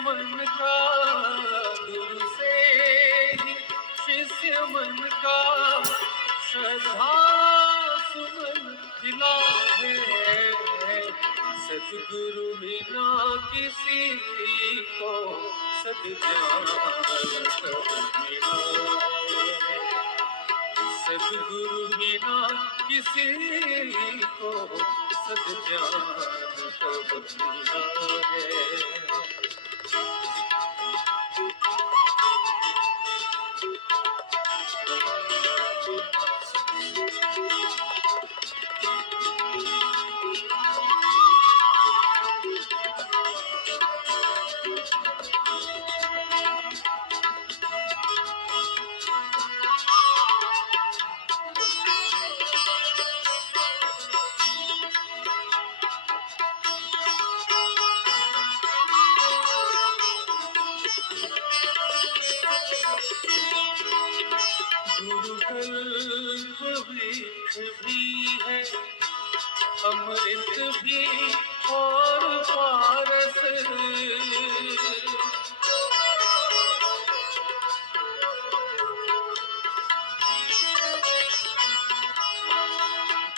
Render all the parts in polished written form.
मन का, गुरु से ही शिष्य मन का, श्रद्धा सुमन खिला है। सतगुरु बिना किसी को सद्ज्ञान सब मिला है। सतगुरु बिना किसी को सद्ज्ञान सब मिला है। वृक्ष भी है, अमृत भी और पारस।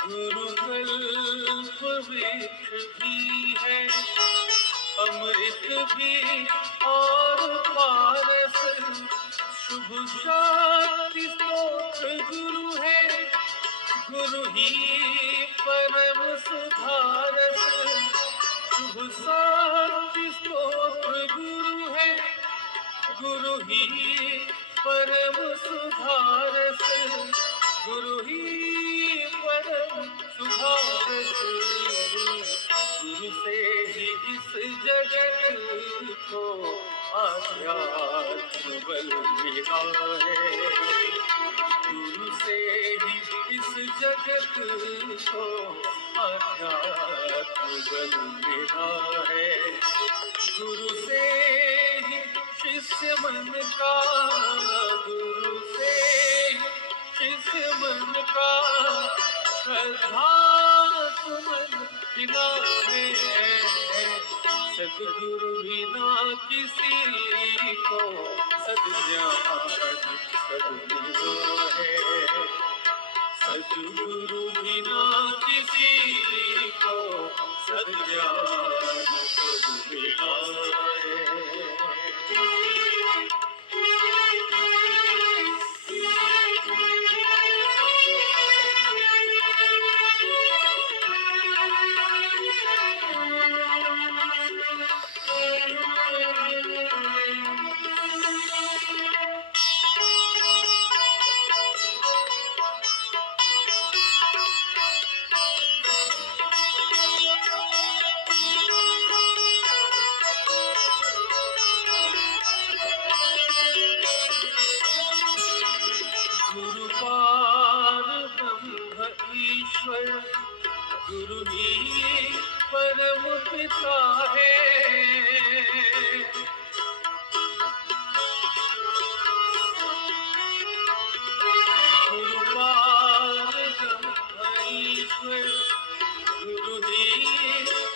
गुरु कल्प वृक्ष भी है, अमृत भी और पारस। शुभ शांति स्तोत्र गुरु है, गुरु ही परम सुधारस। शुभ शांति स्तोत्र गुरु है, गुरु ही परम सुधारस। गुरु ही परम सुधारस। गुरु से ही इस जगत को आध्यात्म बल मिला है। गुरु से ही इस जगत को आध्यात्म बल मिला है। गुरु से ही शिष्य मन का, गुरु से ही शिष्य मन का, श्रद्धा सुमन बिना है। सतगुरु बिना किसी को सद्ज्ञान सब मिला है। सतगुरु बिना किसी को सद्ज्ञान सब मिला है। गुरु ही परम पिता है। गुरु पार ब्रह्म ईश्वर, गुरु ही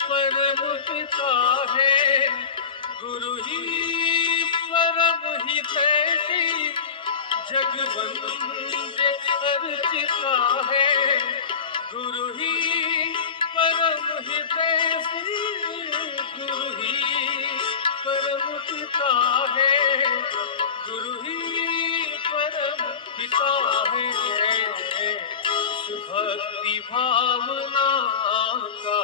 परम पिता है। गुरु ही परम हितैषी, जगवंद्य अर्चिता है। गुरु ही परम हितैषी, गुरु ही परम पिता है। गुरु ही परम पिता है। इस भक्ति भावना का,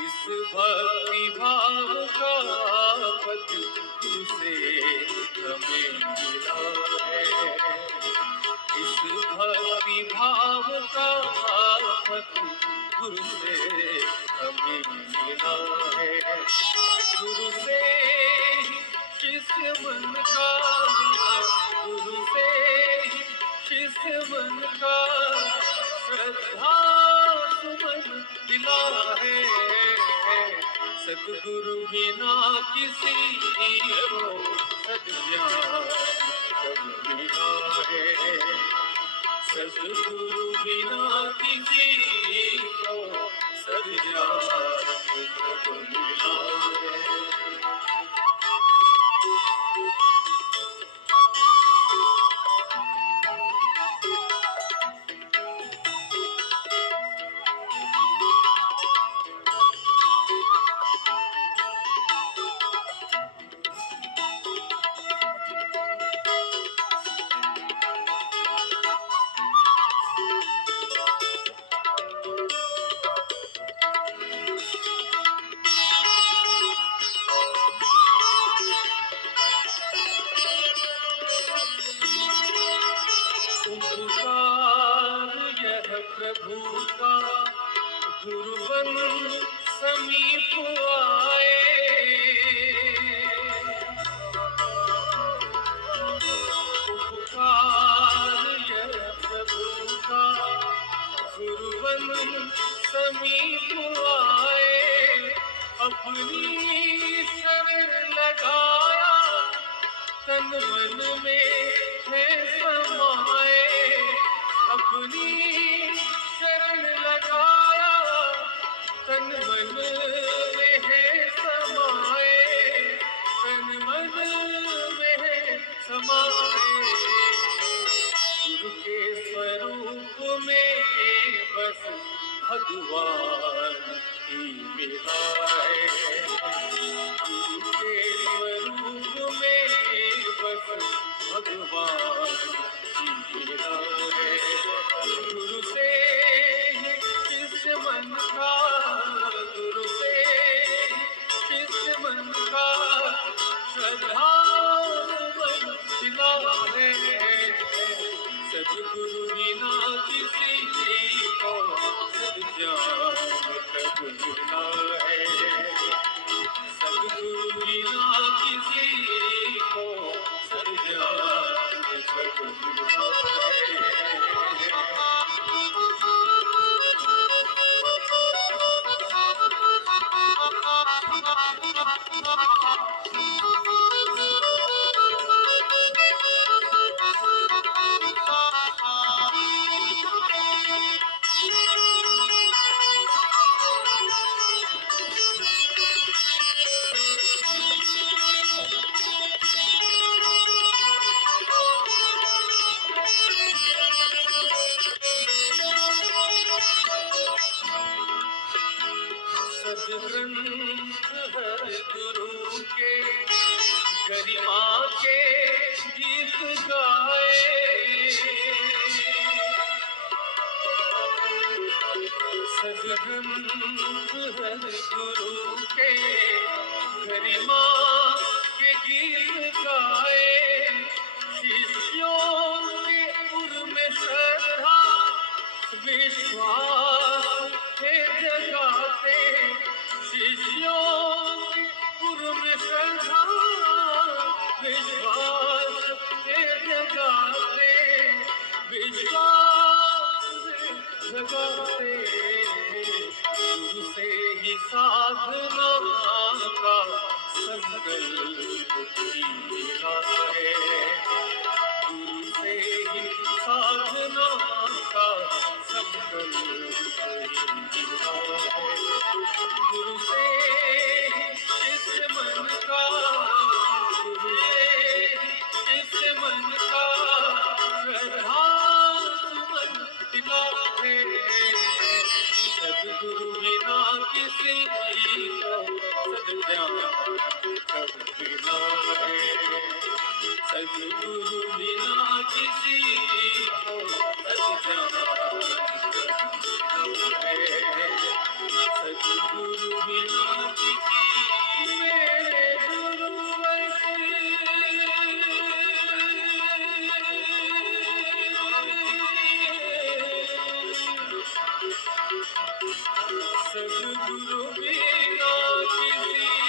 इस भक्ति भाव का पति गुरु से हमें मिला है। इस भक्ति भाव का पति गुरु से हमें मिला है। गुरु से ही शिष्य मन का, गुरु से ही शिष्य मन का, श्रद्धा सुमन मिला है। सतगुरु बिना किसी को सद्ज्ञान सब मिला है। सतगुरु बिना किसी को सद्ज्ञान सब मिला है। प्रभु का गुरुवन समीप आए। उपकार प्रभु का गुरुवन समीप आए। अपनी शरण लगाया तन मन में है समाए। अपनी शरण लगाया तन मन में है समाए। तन मन में है समाए। गुरु के स्वरूप में बस भगवान ही मिला है। गुरु के स्वरूप में बस भगवान ही मिला है। गुरु से ही शिष्य मन का, गुरु से शिष्य मन का श्रद्धा मन मिला है। सद्गुरु बिना किसी को सद्ज्ञान कब मिला है। सद्गुरु बिना किसी को सद्ज्ञान कब मिला सद्ग्रंथ हर गुरु के गरिमा के गीत गाए। सद्ग्रंथ हर गुरु के गरिमा के गीत गाए। शिष्यों के उर में श्रद्धा विश्वास है जगाते। शिष्यों के उर में श्रद्धा विश्वास है जगाते। विश्वास जगाते। गुरु से ही साधना का संकल्प किया है। गुरु से ही साधना का संकल्प किया है। गुरु से ही शिष्य मन का, गुरु से ही शिष्य मन का श्रद्धा मन मिला है। सद्गुरु बिना किसी को सद्ज्ञान कब मिला है। सद्गुरु बिना किसी को सद्ज्ञान कब मिला है। सद्गुरु बिना किसी मेरे गुरुवर सद्गुरु बिना किसी को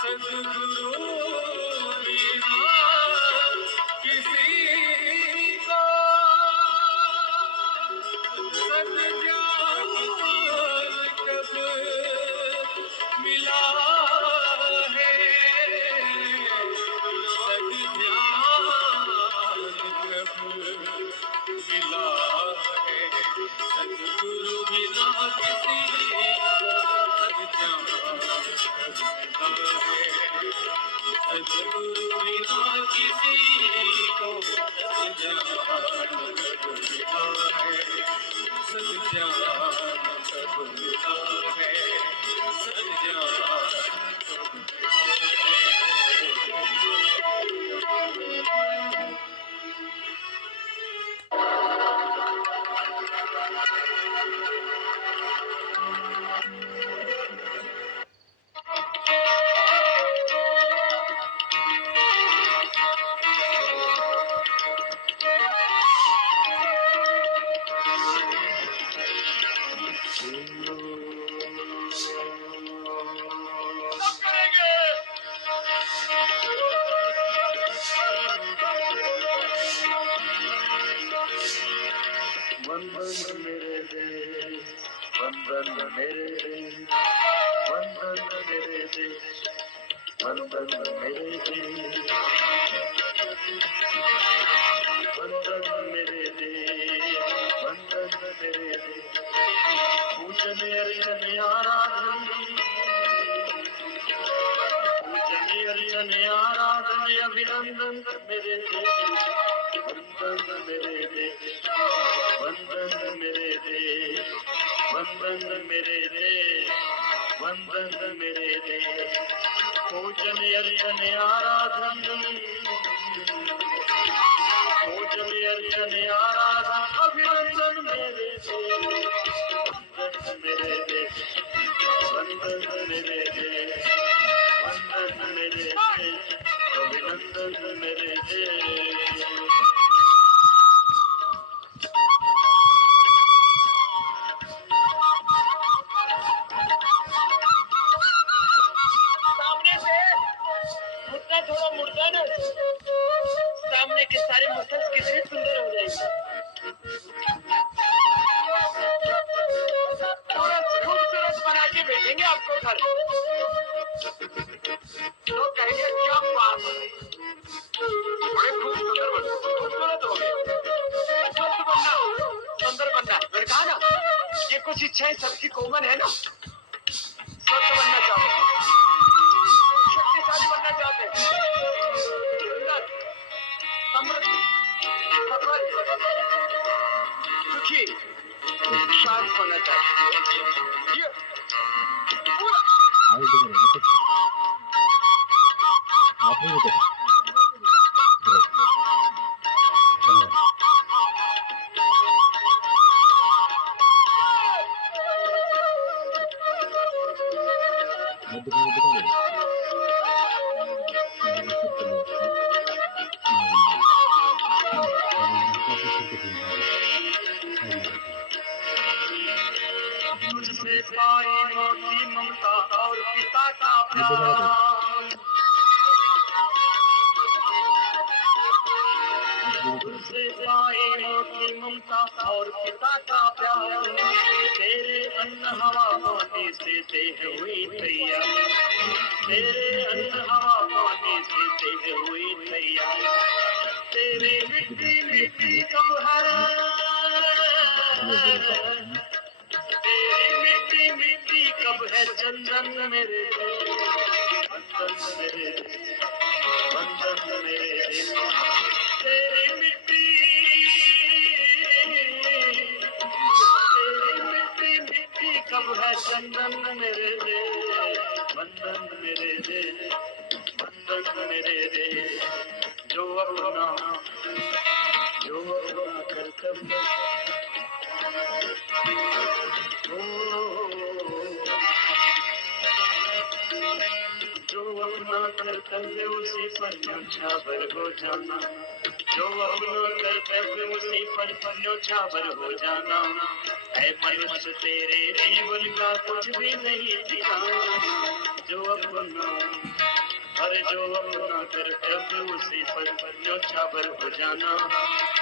सद्गुरु बिना किसी को सद्ज्ञान कब मिला है। सद्ज्ञान कब मिला है। सद्गुरु बिना किसी को सद्ज्ञान कब मिला है। सद्गुरु बिना किसी को सद्ज्ञान कब मिला है। सद्ज्ञान कब मिला है। सद्ज्ञान कब मिला है। वंदन मेरे देश, वंदन मेरे देश, वंदन मेरे देश, वंदन मेरे देश, वंदन मेरे देश, वंदन मेरे देश, पूजन अर्चन आराधन, पूजन अर्चन आराधन अभिनंदन मेरे देश, वंदन मेरे देश, वंदन मेरे देश, वंदन मेरे देश, वंदन मेरे देश, पूजन अर्चन आराधन, पूजन अर्चन आराधन अभिनंदन मेरे देश, वंदन मेरे देश, वंदन मेरे देश, वंदन मेरे देश, अभिनंदन मेरे देश। थोड़ा मुड़ता ना, सामने के सारे मसल्स कितने सुंदर हो जाएंगे। थोड़ा खूबसूरत बना के भेजेंगे आपको घर। लोग कहेंगे क्या बात है, बड़े खूब सुंदर बने, खूबसूरत हो गए। स्वस्थ बनना, सुंदर बनना, मैंने कहा ना, ये कुछ इच्छाएं सबकी कॉमन है ना। स्वस्थ बनना चाहते हैं, शक्तिशाली बनना चाहते हैं, सुंदर, समृद्ध, सफल, सुखी, शांत होना चाहिए। ये पूरा तुझसे पाई मोती ममता और पिता का प्यार, तुझसे पाई मोती ममता और पिता का प्यार, तेरे अन्न हवा पानी से देह हुई तैयार, तेरे अन्न हवा पानी से देह हुई तैयार, तेरी मिट्टी मिट्टी कब है, तेरी मिट्टी मिट्टी कब है चंदन मेरे देश, वंदन मेरे देश, वंदन मेरे देश, तेरी मिट्टी मिट्टी कब है चंदन मेरे देश, वंदन मेरे देश, वंदन मेरे देश, जो अपना कर्तव्य, जो अपना कर्तव्य उसी पर न्योछावर हो जाना, जो अपना कर्तव्य उसी पर न्योछावर हो जाना, है मनुष्य तेरे जीवन का कुछ भी नहीं ठिकाना, जो अपना कर्तव्य उसी पर न्योछावर हो जाना,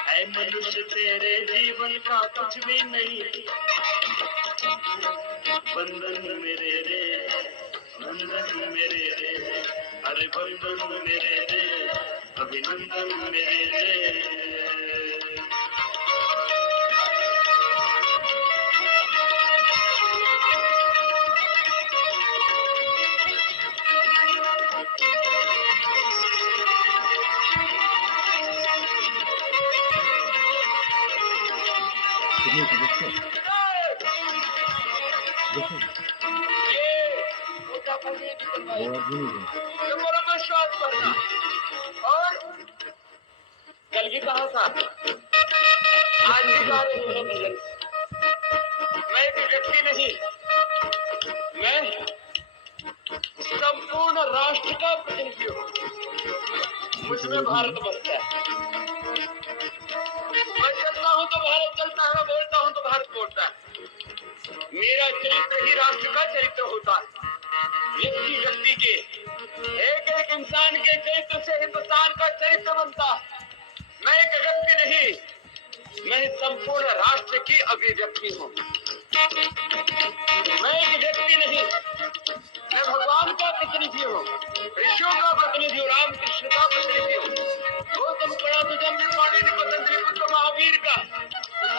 है मनुष्य तेरे जीवन का कुछ भी नहीं, वंदन मेरे रे, वंदन मेरे रे, अरे वंदन मेरे रे, अभिनंदन मेरे रे। विश्वास करना, और कल भी कहा था, आज भी गा रहे हैं भजन। मैं एक व्यक्ति नहीं, मैं संपूर्ण राष्ट्र का प्रतिनिधि हूँ। मुझमें भारत बसता है। मैं चलता हूँ तो भारत चलता है, बोलता हूँ तो भारत बोलता है। मेरा चरित्र ही राष्ट्र का चरित्र होता है। व्यक्ति व्यक्ति के, एक एक इंसान के चरित्र से हिंदुस्तान का चरित्र बनता। मैं एक व्यक्ति नहीं, मैं संपूर्ण राष्ट्र सत्य की अभिव्यक्ति हूँ। मैं एक व्यक्ति नहीं, मैं भगवान का प्रतिनिधि हूँ, ऋषियों का प्रतिनिधि हूँ, रामकृष्ण का प्रतिनिधि हूँ, गौतम कणादुजम पाणिनि पतंजलि पुत्र महावीर का,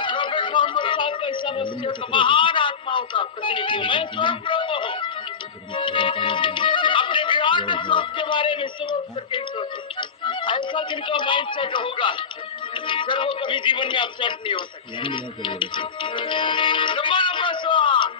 प्रॉफेट मोहम्मद साहब का, ईसा मसीह का, महान आत्माओं का प्रतिनिधि हूँ। मैं स्वयं ब्रह्म हूँ। अपने विराट स्वरूप के बारे में सब करके ही सोचो। ऐसा जिनका माइंडसेट होगा फिर वो कभी जीवन में अपसेट नहीं हो सकते। लंबा लंबा श्वास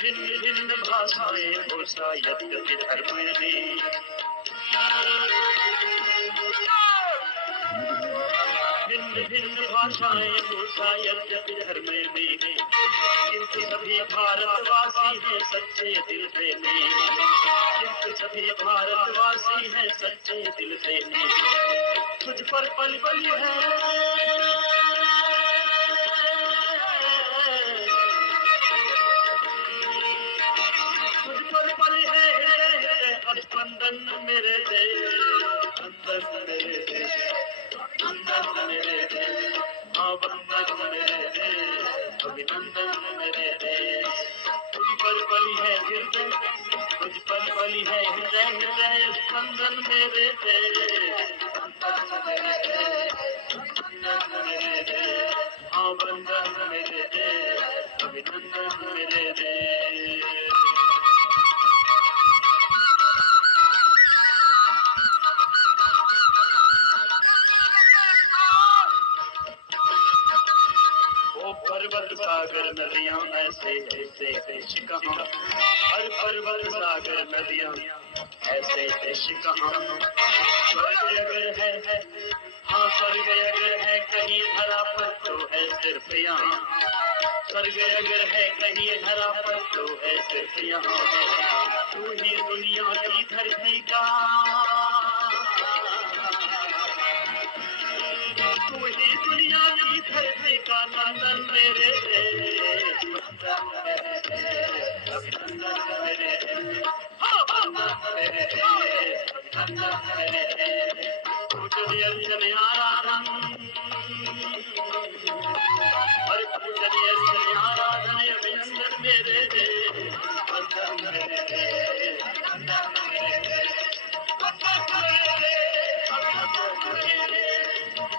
भिन्न भिन्न भाषाएं बोसा यद्यपि धर्म में, भिन्न भिन्न भाषाएं बोसा यद्यपि धर्म में, किंतु सभी भारतवासी हैं सच्चे दिल से में, किंतु सभी भारतवासी हैं सच्चे दिल से में। तुझ पर पल पल है स्पंदन मेरे दे, अंदर मेरे दे, अंदर मेरे दे, आबंदन मेरे दे, अभिनंदन मेरे दे। तुझ पर पली है हृदय, तुझ पर पली है हृदय, हृदय स्पंदन मेरे दे, अंदर मेरे दे, अंदर मेरे दे, आबंदन मेरे दे, अभिनंदन मेरे दे। पर्वत सागर नदियां ऐसे ऐसे देश कहाँ, हर पर्वत सागर नदियां ऐसे देश कहाँ। स्वर्ग अगर है हाँ स्वर्ग अगर है कहीं धरा पर तो है सिर्फ यहाँ, स्वर्ग अगर है कहीं धरा पर तो है सिर्फ यहाँ। तू ही दुनिया की धरती का, तू ही दुनिया की धरती का नंदन मेरे दे, नंदन मेरे दे, अभिनंदन मेरे दे, अभिनंदन मेरे दे, अभिनंदन मेरे दे। पूजनीय अर्चने आराधन, हर पूजनीय अर्चने आराधन, अभिनंदन मेरे दे, वंदन मेरे दे, वंदन मेरे दे,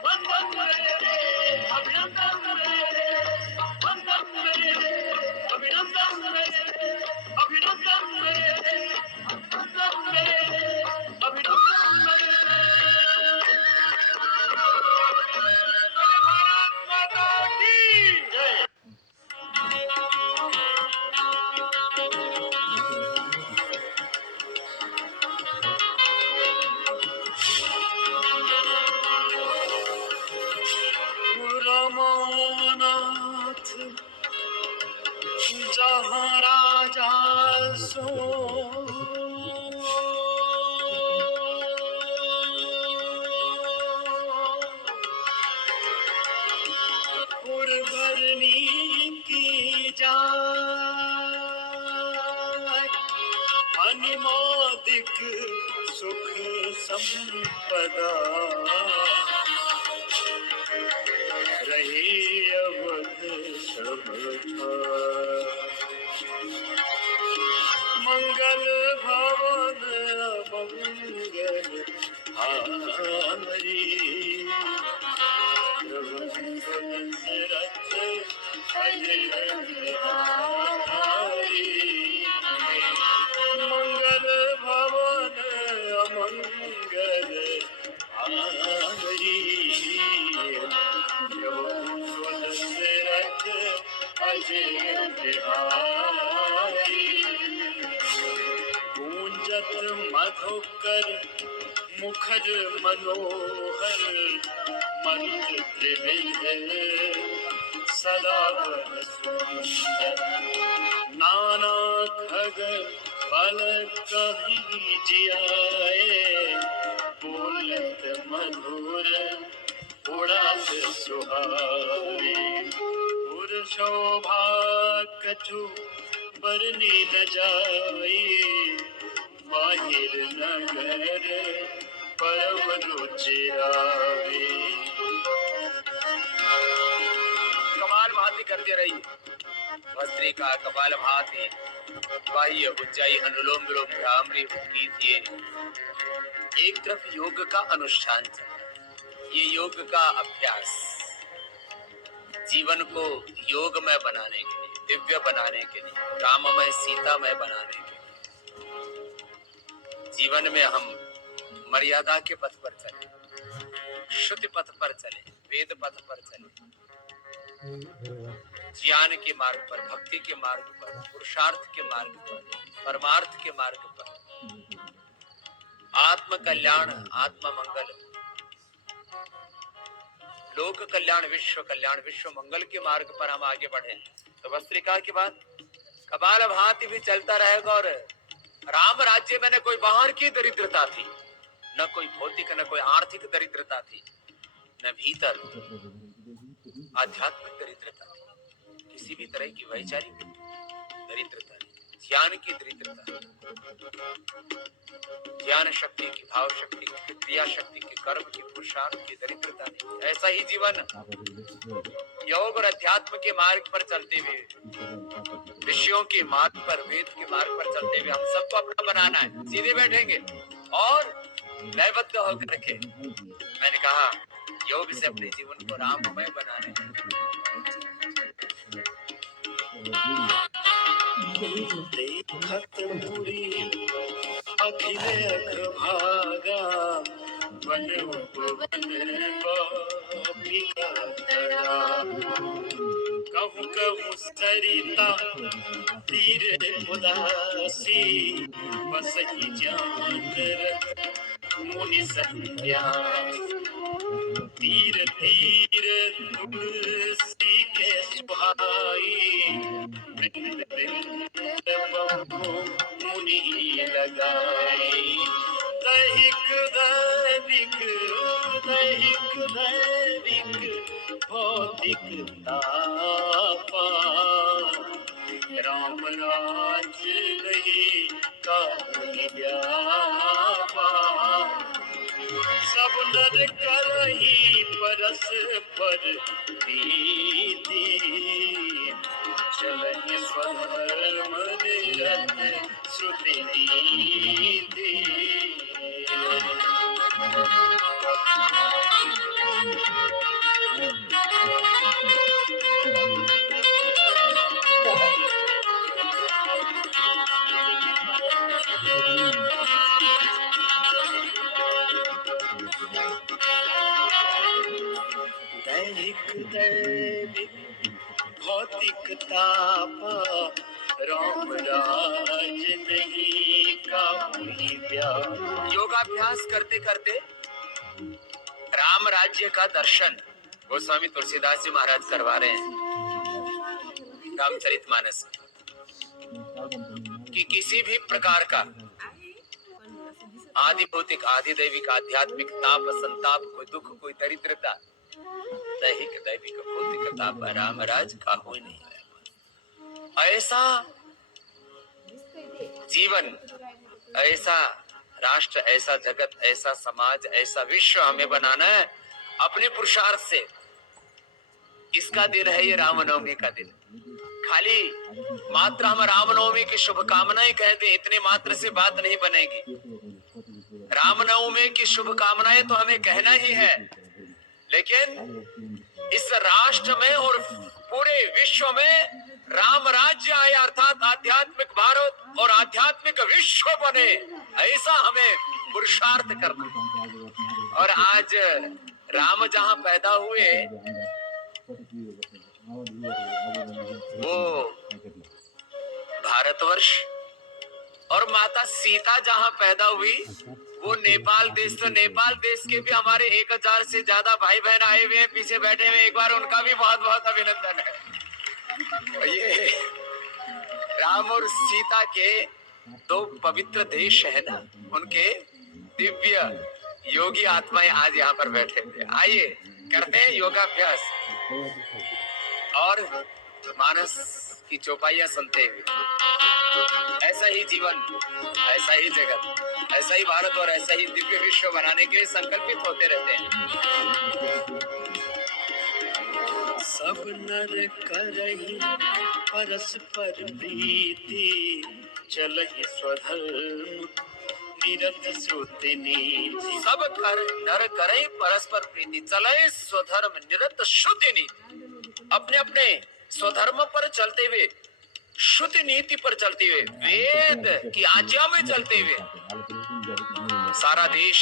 वंदन मेरे दे, अभिनंदन मेरे दे। जहाँ राजा सो पुरभरनी की जाए, अनिमोदिक सुख संपदा रही अवध सबका। मंगल भवन मंगल हारी, रथ अजय हारी। मंगल भवन अमंगल हारी, रथ अजय बिहारी। गूंजत मधुकर मुखर मनोहर, मधुर त्रिविध सदा सुंदर। नाना खग बल कही जियाए, बोलत मधुर उड़ास सुहाए। उर शोभा कछु बरनी न जाए, माहिर नगर परम रुचि आवे। कपाल भाती करते रहिए, भस्त्रिका कपाल भाती, बाह्य उज्जाई अनुलोम विलोम भ्रामरी कीजिए। एक तरफ योग का अनुष्ठान चल, ये योग का अभ्यास जीवन को योगमय बनाने के लिए, दिव्य बनाने के लिए, राममय सीतामय बनाने के लिए, जीवन में हम मर्यादा के पथ पर चले, शुद्ध पथ पर चले, वेद पथ पर चले, ज्ञान के मार्ग पर, भक्ति के मार्ग पर, पुरुषार्थ के मार्ग पर, परमार्थ के मार्ग पर, आत्म कल्याण, आत्म मंगल, लोक कल्याण, विश्व मंगल के मार्ग पर हम आगे बढ़े। तो भस्त्रिका के बाद कपाल भाती भी चलता रहेगा। और राम राज्य में न कोई बाहर की दरिद्रता थी, न कोई भौतिक, न कोई आर्थिक दरिद्रता थी, न भीतर आध्यात्मिक दरिद्रता थी, किसी भी तरह की वैचारिक दरिद्रता नहीं, ज्ञान की दरिद्रता, ज्ञान शक्ति की, भाव शक्ति की, क्रिया शक्ति की, कर्म की, पुरुषार्थ की दरिद्रता नहीं। ऐसा ही जीवन योग और अध्यात्म के मार्ग पर चलते हुए, विषयों के मार्ग पर, वेद के मार्ग पर चलते हुए हम सबको अपना बनाना है। सीधे बैठेंगे और लयबद्ध होकर के, मैंने कहा योग से अपने जीवन को राममय बनाने। देखत मुरी अखिले अखभागा, वन उपवन बापिका तड़ा। कहूँ कहूँ सरिता तीर उदासी, बसहि जाकर मुनि संन्यास। तीर तीर तुलसी के सुहाई, वृंद वृंद बहु मुनि लगाई। दैहिक दैविक दैहिक दैविक भौतिक तापा, राम राज नहीं काहुनि व्यापा। सब नर करही परस्पर प्रीति, चलहि स्वधर्म निरत श्रुति नीति। दैहिक दैविक भौतिक तापा, राम राज नहीं काहुनि व्यापा। योगाभ्यास करते करते राम राज्य का दर्शन गोस्वामी तुलसीदास जी महाराज करवा रहे हैं रामचरितमानस कि किसी भी प्रकार का आदि भौतिक, आदि दैविक, आध्यात्मिक ताप, संताप, कोई दुख, कोई दरिद्रता, दैहिक दैविक भौतिक ताप रामराज काहुनि नहीं। ऐसा जीवन, ऐसा राष्ट्र, ऐसा जगत, ऐसा समाज, ऐसा विश्व हमें बनाना है अपने पुरुषार्थ से। इसका दिन है ये रामनवमी का दिन। खाली मात्र हम रामनवमी की शुभकामनाएं कह दें, इतने मात्र से बात नहीं बनेगी। रामनवमी की शुभकामनाएं तो हमें कहना ही है, लेकिन इस राष्ट्र में और पूरे विश्व में राम राज्य आए, अर्थात आध्यात्मिक भारत और आध्यात्मिक विश्व बने, ऐसा हमें पुरुषार्थ करना। और आज राम जहां पैदा हुए वो भारतवर्ष, और माता सीता जहां पैदा हुई वो नेपाल देश। तो नेपाल देश के भी हमारे 1000 से ज्यादा भाई बहन आए हुए हैं, पीछे बैठे हुए, एक बार उनका भी बहुत बहुत अभिनंदन है। ये राम और सीता के दो पवित्र देश है ना, उनके दिव्य योगी आत्माएं आज यहाँ पर बैठे हुए। आइए करते हैं योगाभ्यास और मानस की चौपाइयां सुनते हुए ऐसा ही जीवन, ऐसा ही जगत, ऐसा ही भारत और ऐसा ही दिव्य विश्व बनाने के लिए संकल्पित होते रहते हैं। सब नर करहि परस्पर प्रीति, चलहि स्वधर्म निरत श्रुति नीति। सब नर करहि परस्पर प्रीति, चलहि स्वधर्म निरत श्रुति नीति। अपने अपने स्वधर्म पर चलते हुए, श्रुति नीति पर चलते हुए, वेद की आज्ञा में चलते हुए सारा देश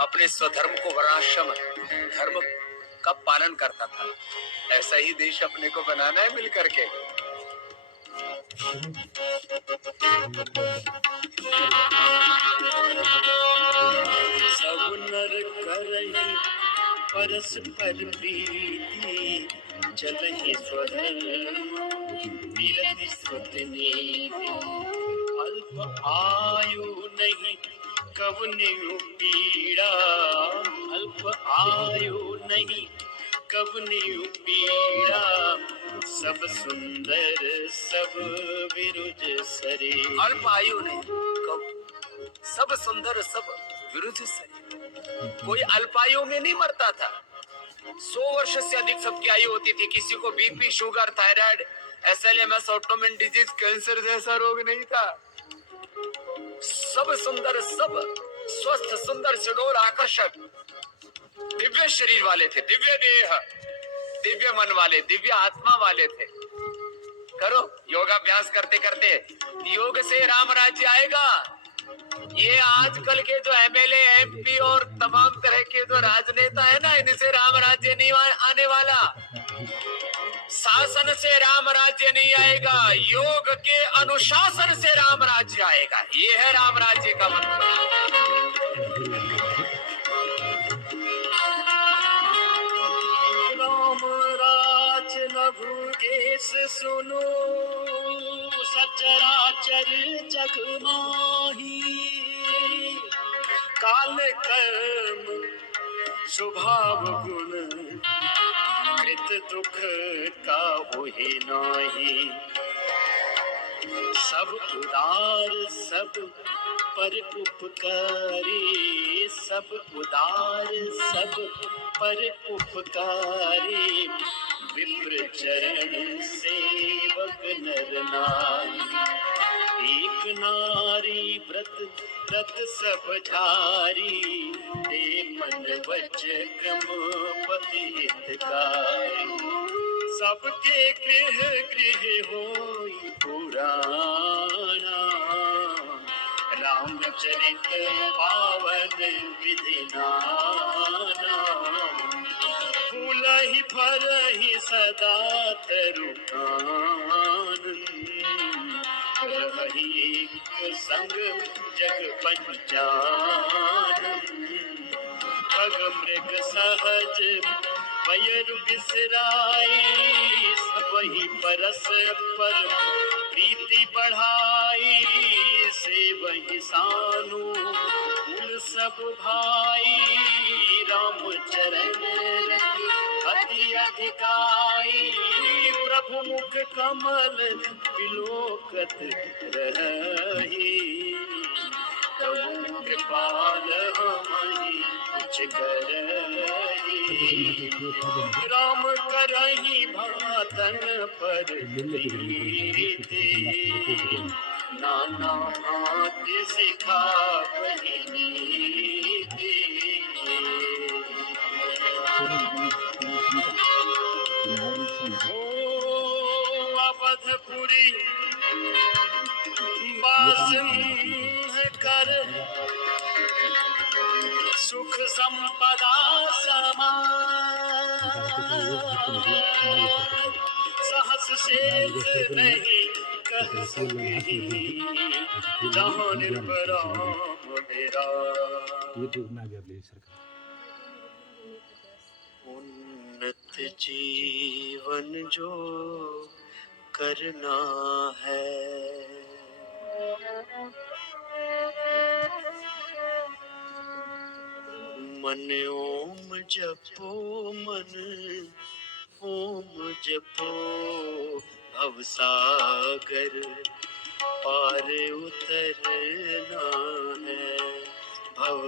अपने स्वधर्म को वर्णाश्रम धर्म का पालन करता था। ऐसा ही देश अपने को बनाना है मिलकर के। सब नर करहि परस्पर प्रीति, चलहि स्वधर्म निरत श्रुति नीति। अल्प आयु नहीं कवनियु पीड़ा, अल्प आयु नहीं कवनियु पीड़ा, सब सुंदर सब विरुज सरे। अल्प आयु नहीं सब सुंदर सब विरुद्ध सरे। कोई अल्पायु में नहीं मरता था। 100 वर्ष से अधिक सबकी आयु होती थी। किसी को BP, sugar, thyroid, SLMS, autoimmune disease, cancer जैसा रोग नहीं था। सब सुंदर, सब स्वस्थ, सुंदर, सुडौल, आकर्षक दिव्य शरीर वाले थे, दिव्य देह, दिव्य मन वाले, दिव्य आत्मा वाले थे। करो योगाभ्यास करते करते योग से राम राज्य आएगा। ये आजकल के जो MLA, MP और तमाम तरह के जो राजनेता है ना, इनसे राम राज्य नहीं आने वाला। शासन से राम राज्य नहीं आएगा, योग के अनुशासन से राम राज्य आएगा। ये है राम राज्य का मतलब। राम राज न भूगेश सुनो, सचराचर जग माही। काल कर्म स्वभाव गुण, कृत दुख का होहि नाही। सब उदार सब पर उपकारी, सब उदार सब पर उपकारी। विप्र चरण सेवक नर नारी, एक नारी व्रत व्रत सब धारी। दे मन वच क्रम पति हितकारी, सबके गृह गृह होई पुराना। रामचरित पावन विधि नाना, फूलहि फरहि सदा तरुकानन। रहहि एक संग जग पंचानन, खग मृग सहज वयर बिसराई। सबहि परस पर प्रीति बढ़ाई, सेवहि सानु कुल सब भाई। रामचरण अति अधिकाई, प्रभु मुख कमल विलोकत रही। तब कृपाल हमहि कुछ करही, राम करहि भातन पर प्रीति। नाना भांति सिखावहि नीति। अवधपुरी बासिंह कर, सुख संपदा समान। सहस शेष नहीं कह सके, जहाँ निर्विराम मेरा। उन्नत जीवन जो करना है, मन ओम जपो मन ओम जपो भवसागर पार उतरना है। भव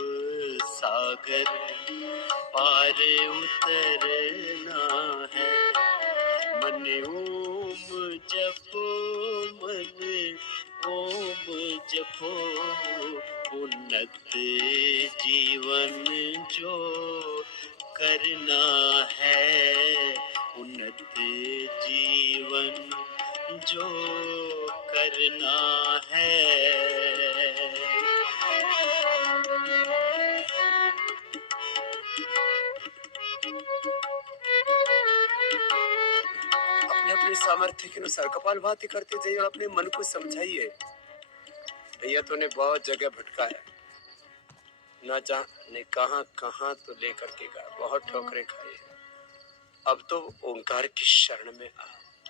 सागर पार उतरना है। मन ओम जपो मन ओम जपो उन्नत जीवन जो करना है। उन्नत जीवन जो करना है। अपने अपने सामर्थ्य के अनुसार कपालभाति करते जाइए और अपने मन को समझाइए, भैया तूने बहुत जगह भटका है, ना जाने कहां कहां तो लेकर के गया, बहुत ठोकरें खाई है। अब तो ओंकार की शरण में आ,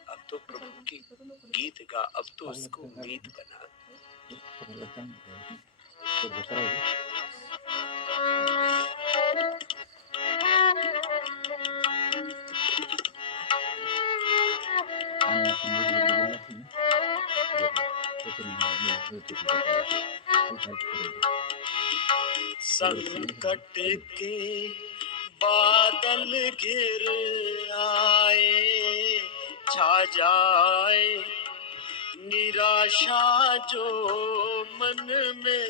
अब तो प्रभु की गीत गा, अब तो उसको गीत बना। संकट के बादल घिर आए, छा जाए निराशा जो मन में।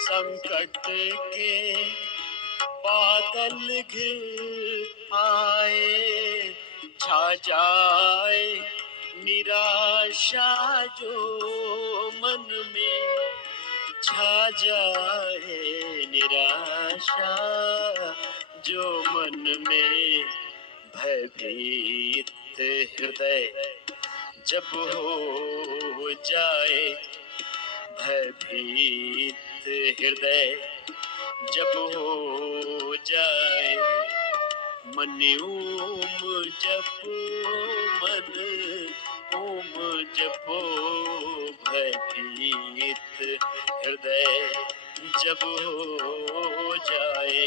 संकट के बादल घिर आए, छा जाए निराशा जो मन में। छा जाए निराशा जो मन में। भयभीत हृदय जब हो जाए, भयभीत हृदय जब हो जाए। मन ओम जपो मन ओम जपो भयभीत हृदय जब हो जाए।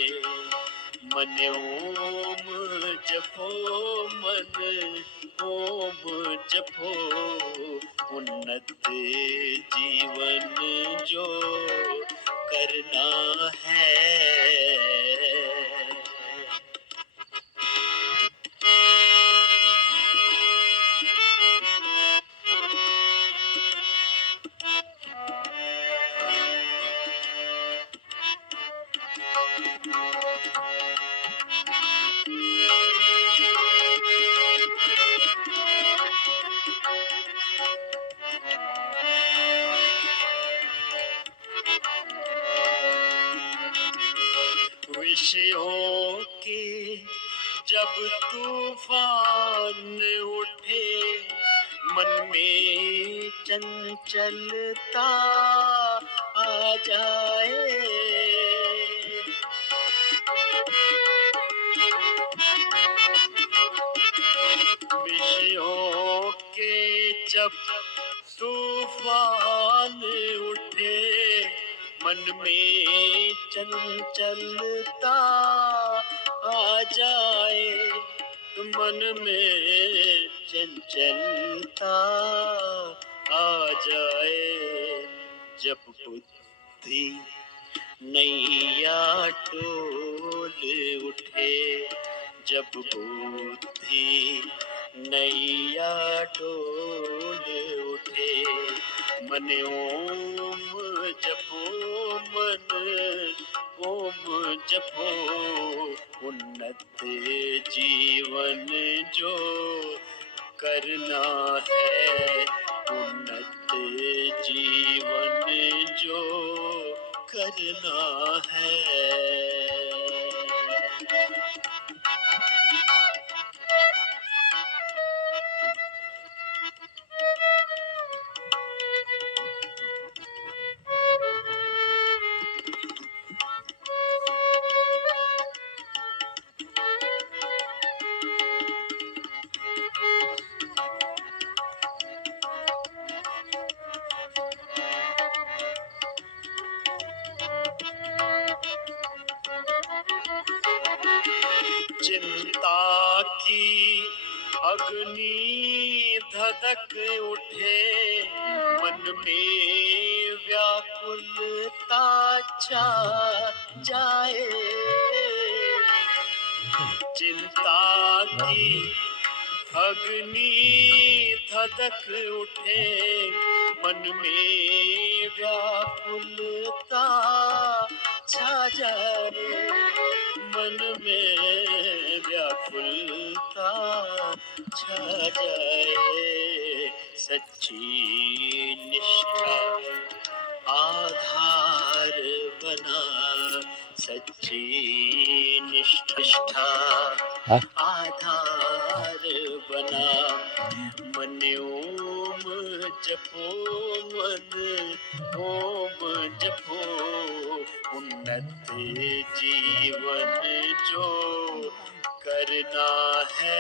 मन ओम जपो मन ओम जपो उन्नत जीवन जो करना है। विषयों के जब तूफान उठे, मन में चंचलता आ जाए। विषयों के जब तूफान उठे, मन में चंचलता आ जाए। मन में चंचलता आ जाए। जब बुद्धि नैया डोल उठे, जब बुद्धि नैया डोल उठे। मन ओम जपो मन ओम जपो उन्नत जीवन जो करना है। उन्नत जीवन जो करना है। धधक उठे मन में व्याकुलता छा जाए, चिंता की अग्नि धधक उठे मन में व्याकुलता छा जाए, मन में व्याकुलता छा जाए। सच्ची निष्ठा आधार बना, सच्ची निष्ठा आधार बना। मन ओम जपो, मन ओम जपो, उन्नत जीवन जो करना है।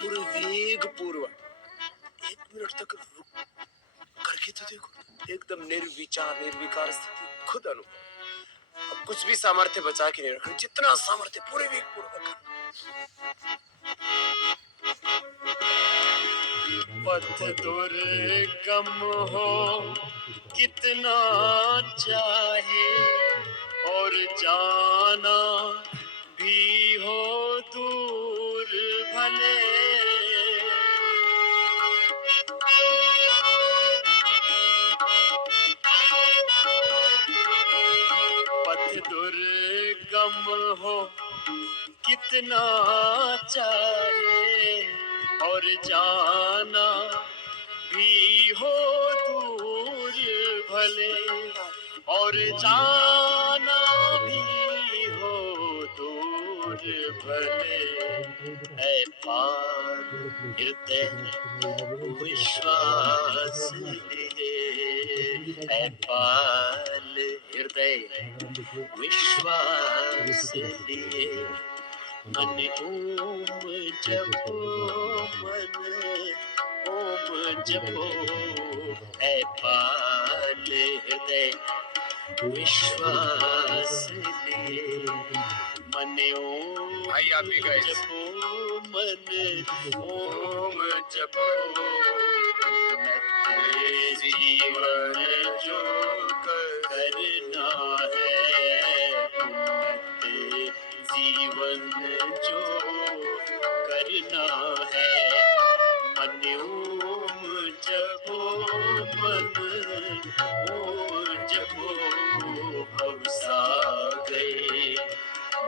पूरे वेग पूर्वक 1 मिनट तक रुक करके तो देखो, एकदम निर्विचार निर्विकार स्थिति खुद अनुभव। अब कुछ भी सामर्थ्य बचा के नहीं रखना, जितना सामर्थ्य पूरे वेग पूर्वक। पथ दुर्गम हो कितना चाहे और जाना भी हो दूर भले, पथ दुर्गम हो कितना चाहे और जाना भी हो दूर भले, और जाना भी हो दूर भले। है पार हृदय विश्वास लिए, है पाल हृदय विश्वास लिए। मन ओम जपो, मन ओम जपो, है पाल हृदय विश्वास लिए। मन ओम जपो, मन ओम जपो, उन्नत जीवन जो करना है, उन्नत जीवन जो करना है। मन ओम जपो, मन ओम जपो, भवसागर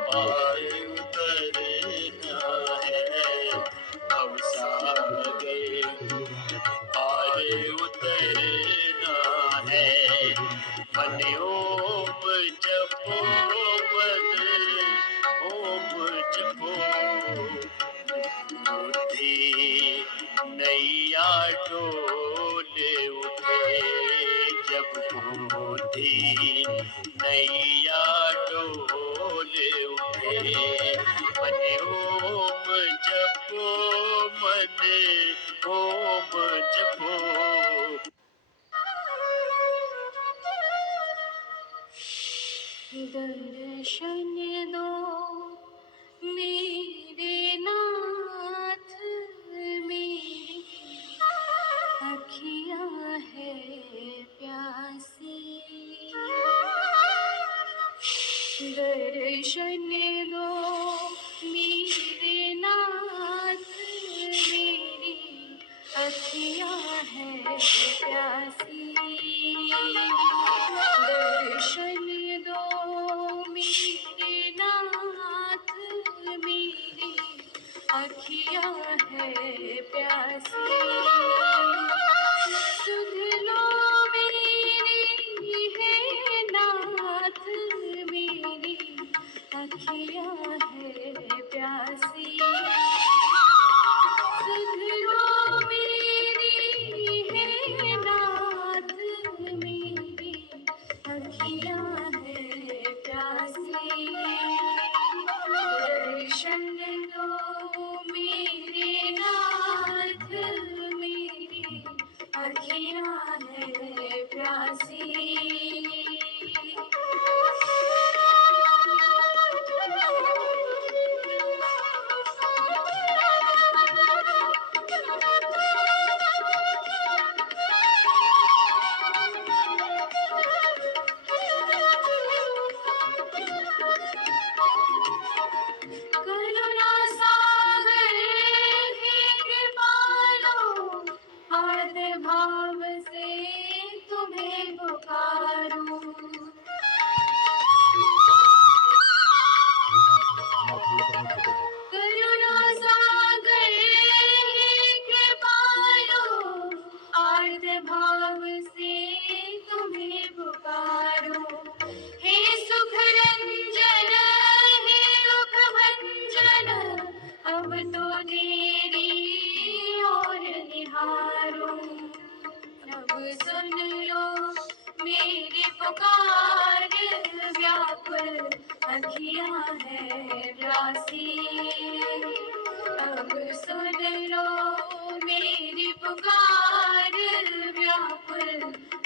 पार उतरना है, भवसागर पार उतरना है। मन ओम जपो, मन ओम जपो, बुद्धि नैया डोले उठे, जब बुद्धि नैया डोले उठे। मन ओम जपो, मन ओम जपो। दर्शन दो मेरे नाथ, मेरी अखियाँ है प्यासी। दर्शन दो मेरे नाथ, मेरी अखियाँ है प्यासी। दर्शन दो मेरे नाथ, मेरी अखियाँ है प्यासी। सुध लो मेरी है नाथ, मेरी अखियाँ है प्यासी। सुध लो मेरी है प्यासी। करुणा सागर हे कृपालो, आर्द्र भाव से तुम्हें पुकारूं। करुणा सागर हे कृपालो, आर्द्र भाव से तुम्हें पुकारूं। हे सुख रंजन हे दुख भंजन, अब तो तेरी ओर निहारूं। अब सुन लो मेरी पुकार, व्याकुल अखियाँ है प्यासी। अब सुन लो मेरी पुकार, व्याकुल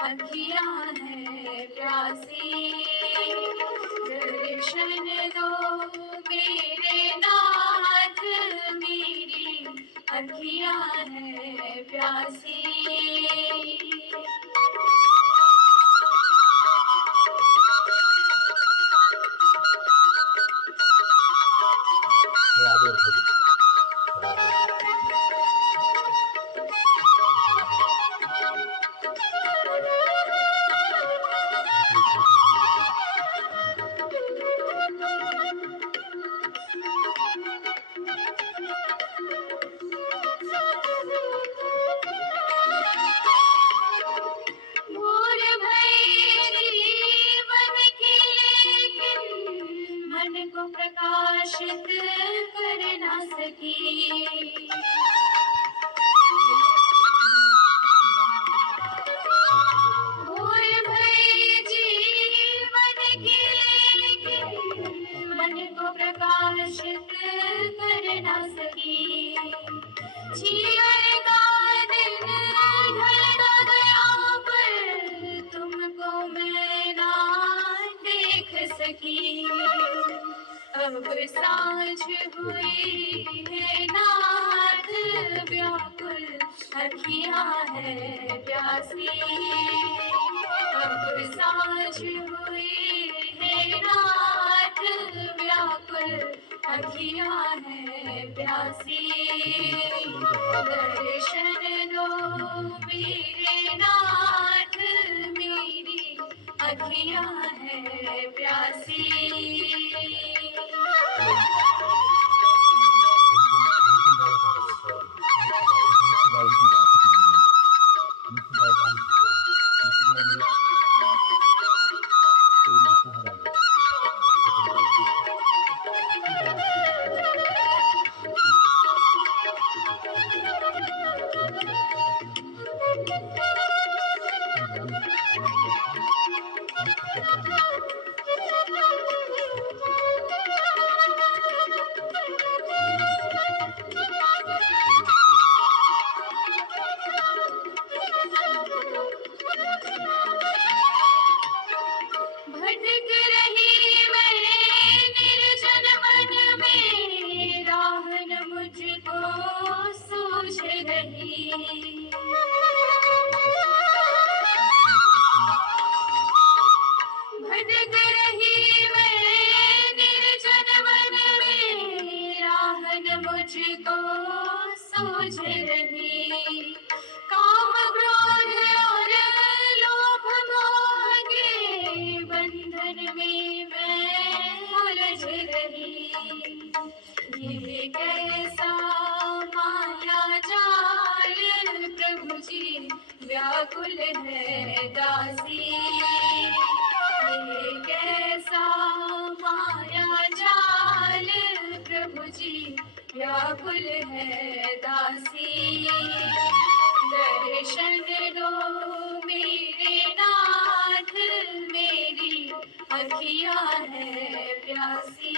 अखियाँ है प्यासी। दर्शन दो मेरे नाथ, मेरी अखियाँ है प्यासी। भोर भई जीवन की, लेकिन मन को प्रकाशित कर ना सकी। भोर भई जीवन की, लेकिन मन को प्रकाशित कर ना सकी। जीवन का दिन ढलता गया, पर तुमको मैं ना देख सकी। अब साँझ हुई है नाथ, व्याकुल अखियाँ है प्यासी। अब साँझ हुई है नाथ, व्याकुल अखियाँ है प्यासी। दर्शन दो मेरे नाथ, मेरी अखियाँ है प्यासी। भटक रही मैं निर्जन वन में, राह न मुझको सूझ रही। भटक रही मैं निर्जन वन में, राह न मुझको सूझ रही। काम क्रोध और लोभ मोह के बंधन में मैं उलझ रही। ये कैसा माया जाल, प्रभु जी व्याकुल है दासी। ये कैसा माया जाल, प्रभु जी व्याकुल है दासी। दर्शन दो मेरे नाथ, मेरी अखियाँ है प्यासी।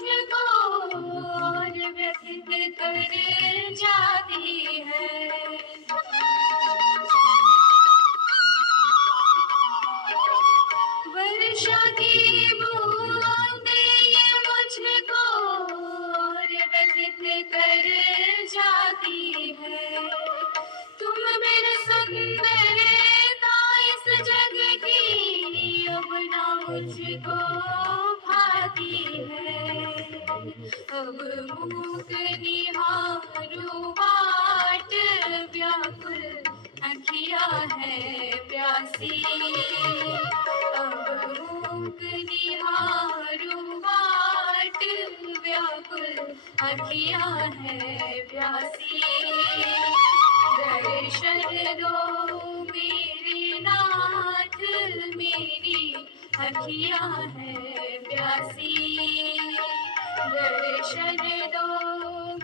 मुझको और व्यथित कर जाती है। वर्षा की बूंदें ये मुझको और व्यथित कर जाती है। तुम बिन सुंदरता इस जग की अब ना मुझको भाती है। अब मूक निहारूं बाट व्याकुल अखियाँ है प्यासी। अब मूक निहारूं बाट व्याकुल अखियाँ है प्यासी। दर्शन दो मेरे नाथ मेरी अखियाँ है प्यासी। दर्शन दो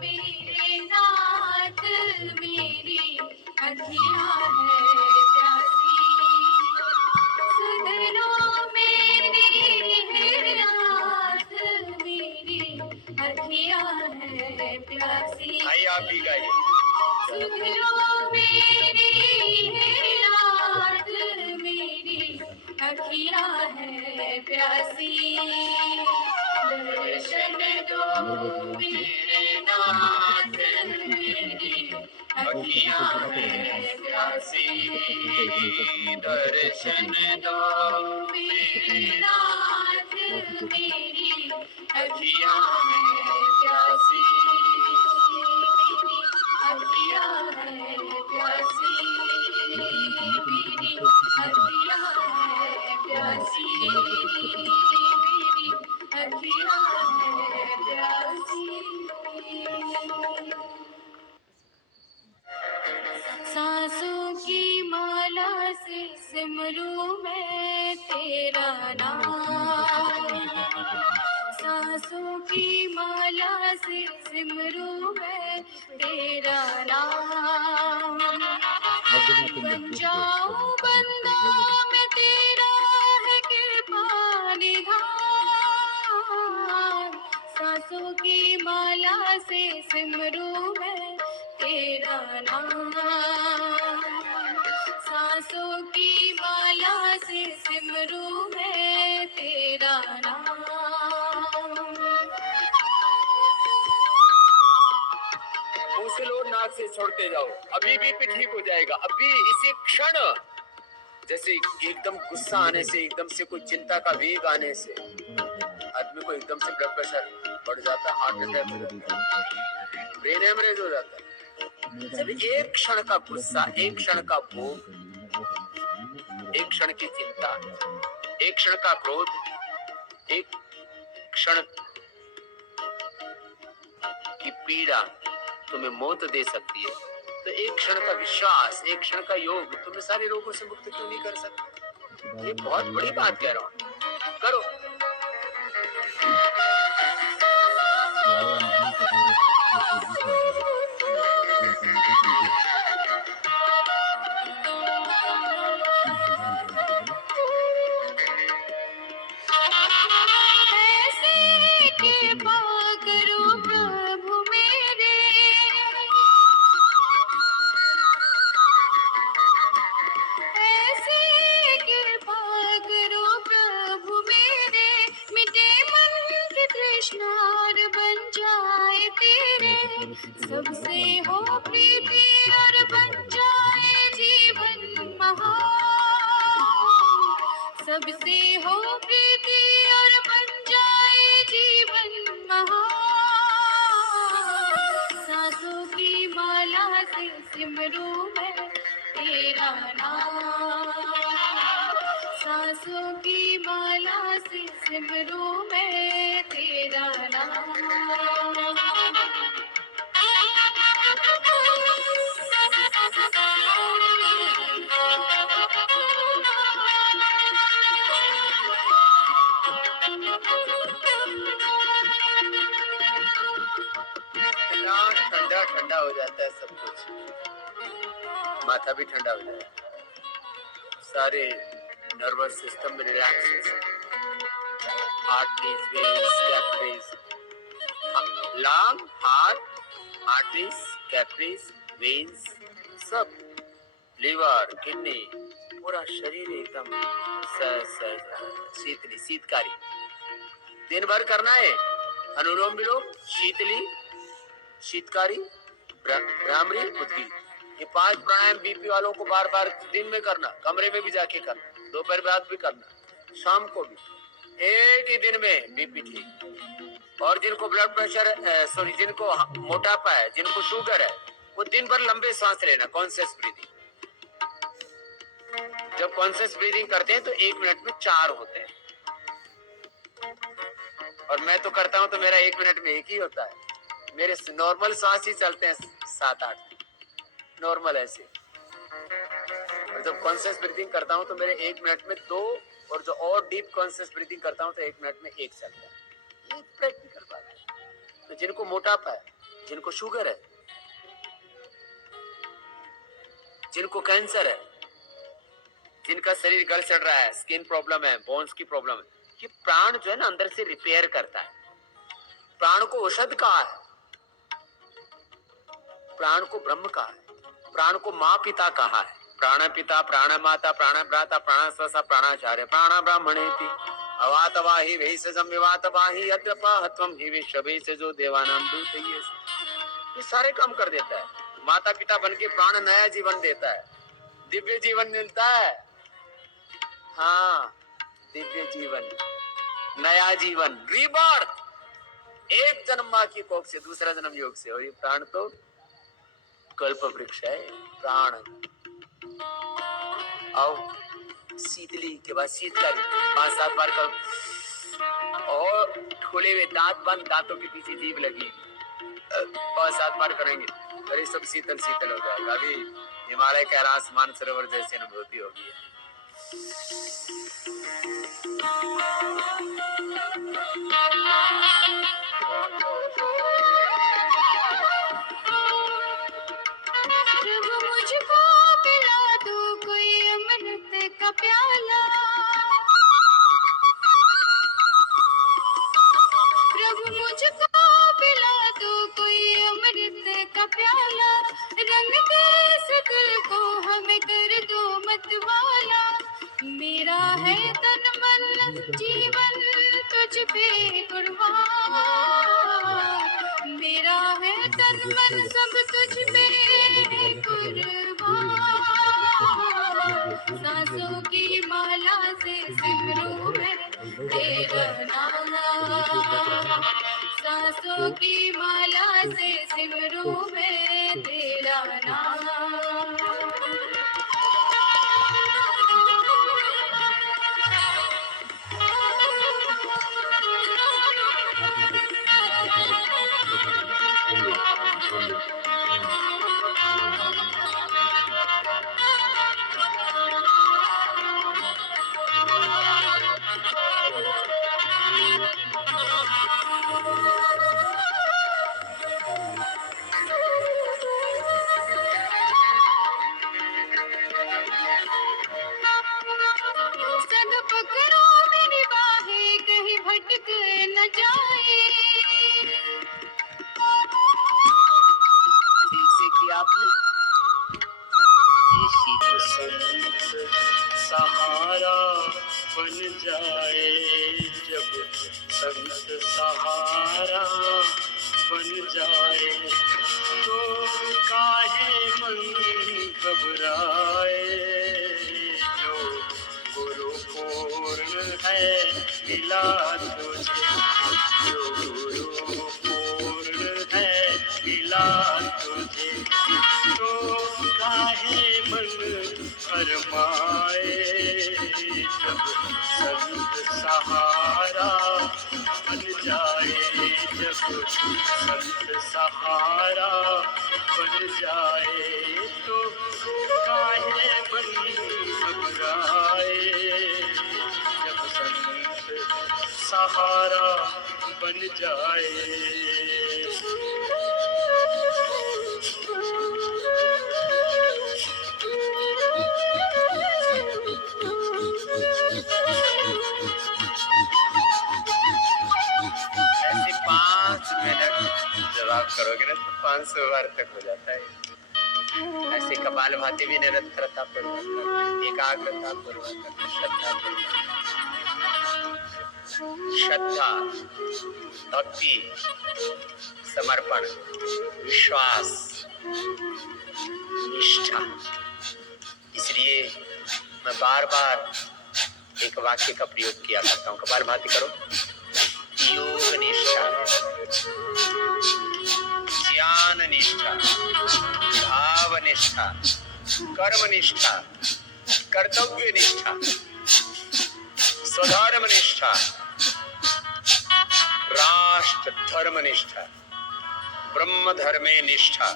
मेरे नाथ मेरी अखियाँ है प्यासी। सुन लो मेरी हे नाथ मेरी अखियाँ है प्यासी। आइए आप भी गाइए। सुन लो मेरी हे नाथ मेरी अखियाँ है प्यासी। दर्शन दो मेरे नाथ मेरी अखियाँ है प्यासी। दर्शन दो मेरे नाथ मेरी अखियाँ है प्यासी। अखियाँ है प्यासी। मेरी अखियाँ है प्यासी। मेरी अखियाँ है प्यासी। सांसों की माला से सिमरूं मैं तेरा नाम। सांसों की माला से सिमरूं मैं तेरा नाम। बन जाऊं बंदा मैं तेरा है कृपा निधान। सांसों की माला से सिमरूं मैं तेरा नाम। सांसों की माला से सिमरूं मैं तेरा नाम। मुंह से लो, नाक से छोड़ते जाओ। अभी भी ठीक हो जाएगा। अभी इसी क्षण जैसे एकदम गुस्सा आने से, एकदम से कोई चिंता का वेग आने से आदमी को एकदम से ब्लड प्रेशर बढ़ जाता है, हार्ट अटैक हो जाता है, ब्रेन हेमरेज हो जाता है। जब एक क्षण का गुस्सा, एक क्षण का भोग, एक क्षण की चिंता, एक क्षण का क्रोध, एक क्षण की पीड़ा तुम्हें मौत दे सकती है, तो एक क्षण का विश्वास, एक क्षण का योग तुम्हें सारे रोगों से मुक्त क्यों नहीं कर सकता? ये बहुत बड़ी बात कह रहा हूं, करो। ऐसे कृपा करो प्रभु मेरे। ऐसे कृपा करो प्रभु मेरे। मिटे मन की तृष्णा और बन जाए तेरे। सबसे हो प्रीति और बन जाए जीवन महान। सबसे हो प्रीति और बन जाए जीवन महान। सांसों की माला से सिमरूं मैं तेरा नाम। सांसों की माला से सिमरूं मैं तेरा नाम। इतना ठंडा ठंडा हो जाता है सब कुछ, माथा भी ठंडा हो जाता है, सारे नर्वस सिस्टम में relax, heart beats, veins, capillaries lung, heart, arteries, capillaries, veins, सब, लीवर, किडनी, पूरा शरीर एकदम शीतली शीतकारी। दिन भर करना है अनुलोम विलोम, शीतली, शीतकारी, भ्रामरी, उद्गीत। ये 5 प्राणायाम बीपी वालों को बार बार दिन में करना, कमरे में भी जाके करना, दोपहर बाद भी करना, शाम को भी, एक ही दिन में बीपी ठीक। और जिनको ब्लड प्रेशर जिनको मोटापा है, जिनको शुगर है, वो दिन भर लंबे सांस लेना, कॉन्शियस ब्रीदिंग। जब कॉन्शियस ब्रीदिंग करते हैं तो 1 मिनट में 4 होते हैं, और मैं तो करता हूं तो मेरा 1 मिनट में 1 ही होता है। मेरे नॉर्मल सांस ही चलते हैं 7-8 नॉर्मल ऐसे। और जब कॉन्शियस ब्रीदिंग करता हूं तो मेरे 1 मिनट में 2, और जो और डीप कॉन्शियस ब्रीदिंग करता हूं तो 1 मिनट में 1 चलता है। ये प्रैक्टिकल बात है। तो जिनको मोटापा है, जिनको शुगर है, जिनको कैंसर है, जिनका शरीर गल सड़ रहा है, स्किन प्रॉब्लम है, बोन्स की प्रॉब्लम है, ये प्राण जो है ना अंदर से रिपेयर करता है। प्राण को औषध कहा है, प्राण को ब्रह्म कहा है, प्राण को माँ पिता कहा है। प्राण पिता, प्राण माता, प्राण भ्राता, प्राण स्वसा, प्राणाचार्य, प्राण ब्राह्मणेति अवात वाहि वैसजम विवात वाहि अद्रपाहत्वम हि विश्वभे से जो देवानाम दूत ये सारे काम कर देता है। माता पिता बन के प्राण नया जीवन देता है, दिव्य जीवन मिलता है। हाँ, दिव्य जीवन, नया जीवन, रीबर्थ। एक जन्म माँ की कोख से, दूसरा जन्म योग से। और ये प्राण तो कल्प वृक्ष है, प्राण। आओ, शीतली के बाद शीतकारी 5-7 बार करो, और खुले हुए दांत बंद, दांतों के पीछे जीभ लगी 5-7 बार करेंगे, अरे सब शीतल शीतल हो जाएगा। अभी हिमालय के आसमान मानसरोवर जैसी अनुभूति होगी। प्रभु मुझको पिला दो कोई अमृत का प्याला, प्रभु मुझको पिला दो कोई अमृत का प्याला, रंग दे इस दिल को हमें कर दो मतवाला। मेरा है तन मन जीवन तुझ पे कुर्बान, मेरा है तन मन सब तुझ पे कुर्बान। सांसों की माला से सिमरूं मैं तेरा नाम, सांसों की माला से सिमरूं मैं तेरा नाम। सद पकड़ो मेरी बाहें कहीं भटक न जाए, ठीक से किया आपने। ये शीत संत सहारा बन जाए, जब संत सहारा बन जाए, तो काहे मन घबराए। जो गुरु पूर्ण है मिला तुझे, जो गुरु पूर्ण है मिला तुझे, तो काहे मन फरमाए। जब संत सहारा बन जाए, जब संत सहारा बन जाए, तो काहे मन घबराए। जब संत सहारा बन जाए। ऐसे 5 मिनट जप करोगे ना तो 500 बार तक हो जाता है। ऐसे कपालभाति भी निरंतरता पूर्वक, एकाग्रता पूर्वक, श्रद्धा पूर्वक, श्रद्धा, भक्ति, समर्पण, विश्वास, निष्ठा। इसलिए मैं बार बार एक वाक्य का प्रयोग किया करता हूँ। कपालभाति करो। योग निष्ठा, ज्ञान निष्ठा, भाव निष्ठा, कर्म निष्ठा, कर्तव्य निष्ठा, स्वधर्म निष्ठा, राष्ट्र धर्म निष्ठा, ब्रह्म धर्मे निष्ठा।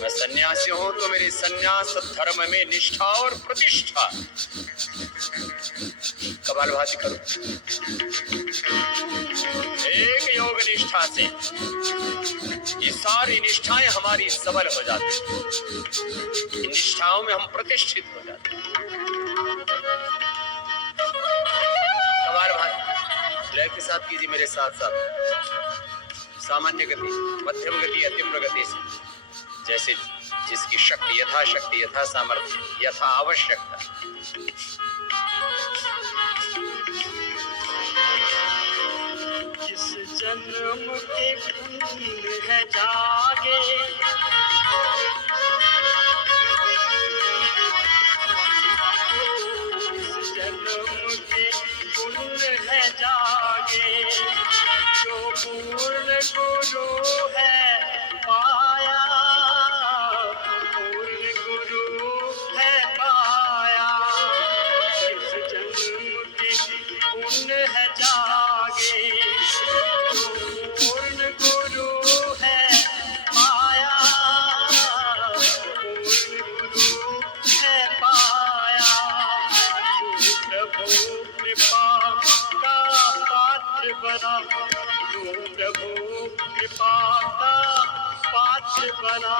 मैं सन्यासी हूं तो मेरी सन्यास धर्म में निष्ठा और प्रतिष्ठा। कपालभाति करो। एक योग निष्ठा से ये सारी निष्ठाएं हमारी सबल हो जाती हैं। इन निष्ठाओं में हम प्रतिष्ठित हो जाते हैं। कपालभाति लय के साथ कीजिए मेरे साथ साथ। सामान्य गति, मध्यम गति, तीव्र गति से, जैसे जिसकी शक्ति, यथाशक्ति, यथा सामर्थ्य, यथा आवश्यकता। जिस जन्म के पुण्य है जागे, जिस जन्म के पुण्य है जागे, जो पूर्ण गुरु है पाया, पूर्ण गुरु है पाया। जिस जन्म के पुण्य है जागे, जो पूर्ण गुरु है पाया, पूर्ण गुरु है पाया। तू प्रभु कृपा का पात्र बना, तू प्रभु कृपा का पात्र बना।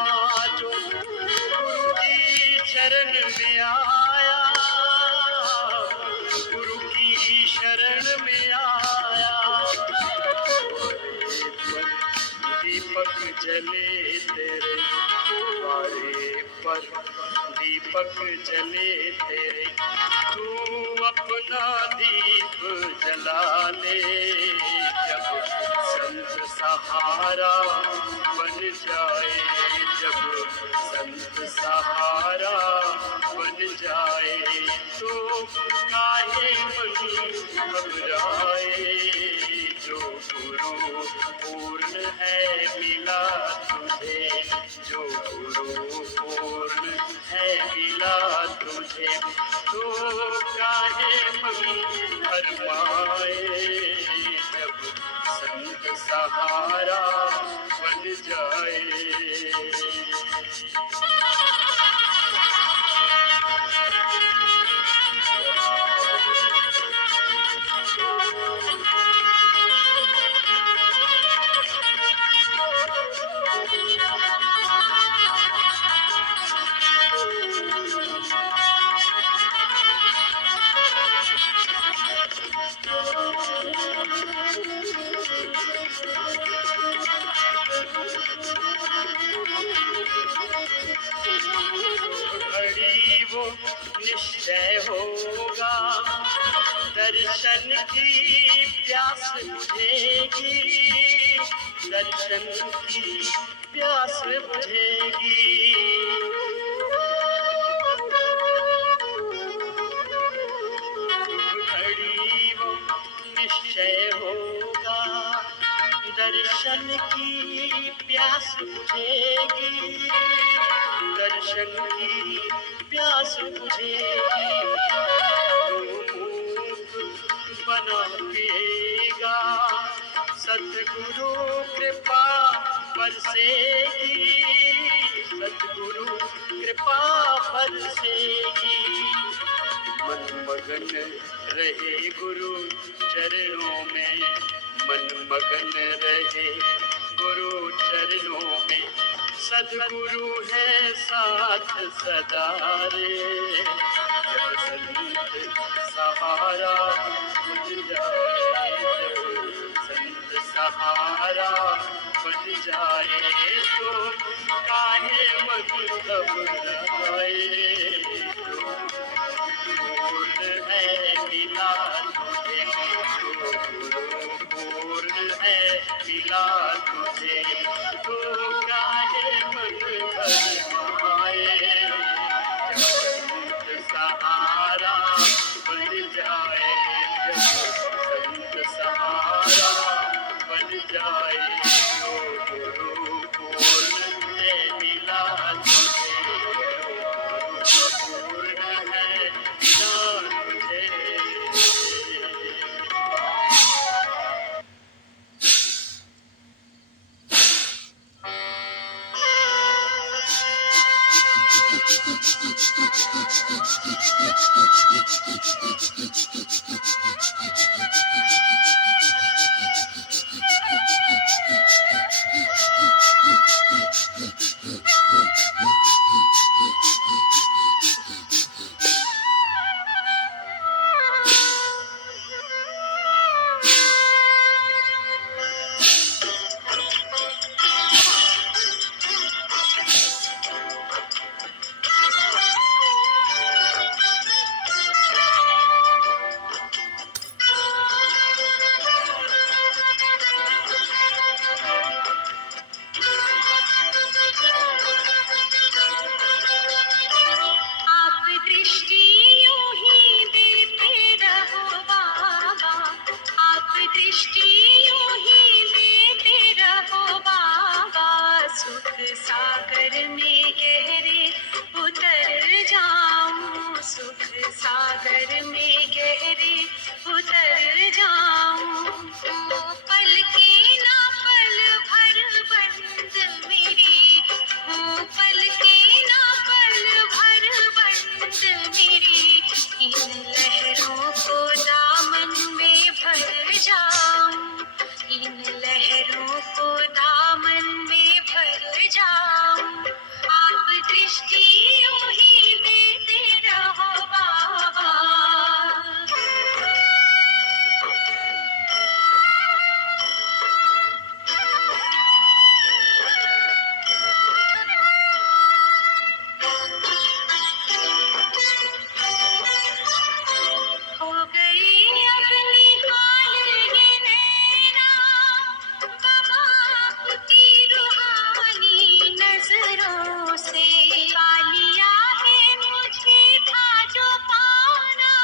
जो गुरु की शरण में आया, गुरु की शरण में आया। दीपक जले तेरे द्वारे पर, दीपक जले तेरे, तू अपना दीप जला ले। जब संत सहारा बन जाए, जब संत सहारा बन जाए, तो काहे मन घबराए। जो गुरु पूर्ण है मिला तुझे, जो गुरु पूर्ण है मिला तुझे, तो काहे मन भरमाए। जब संत सहारा बन जाए। घड़ी वो निश्चय होगा, दर्शन की प्यास बुझेगी, दर्शन की प्यास बुझेगी। घड़ी वो निश्चय होगा, दर्शन की प्यास बुझेगी, दर्शन की प्यास बुझेगी। तो मुख बनाएगा, सतगुरु कृपा बरसेगी, सतगुरु कृपा बरसेगी। मन मगन रहे गुरु चरणों में, मन मगन रहे गुरु चरणों में। सद्गुरु है साथ सदा रे, जब संत सहारा बन जाए, जब संत सहारा बन जाए तो काहे मन घबराए। पूर्ण है मिला तुझे पूर्ण है मिला तुझे तो काहे मन घबराए। संत सहारा बन जाए संत सहारा बन जाए जो गुरु पूर्ण है मिला तुझे पूर्ण है मिला तुझे। आप दृष्टि यूं ही देते रहो बाबा, आप दृष्टि यूं ही देते रहो बाबा, सुख सागर में गहरे उतर जाऊं, सुख सागर में गहरे उतर जाऊं। पल के ना पल भर बंद मेरी, पल के ना पल भर बंद मेरी, इन लहरों को दामन में भर जाऊं, इन लहरों को दामन में भर जाऊं। आप दृष्टि यूं ही देते रहो बाबा। हो गई अपनी हाल ये नैना, बाबा आपकी रूहानी नजरों से, पा लिया है मुझे था जो पाना,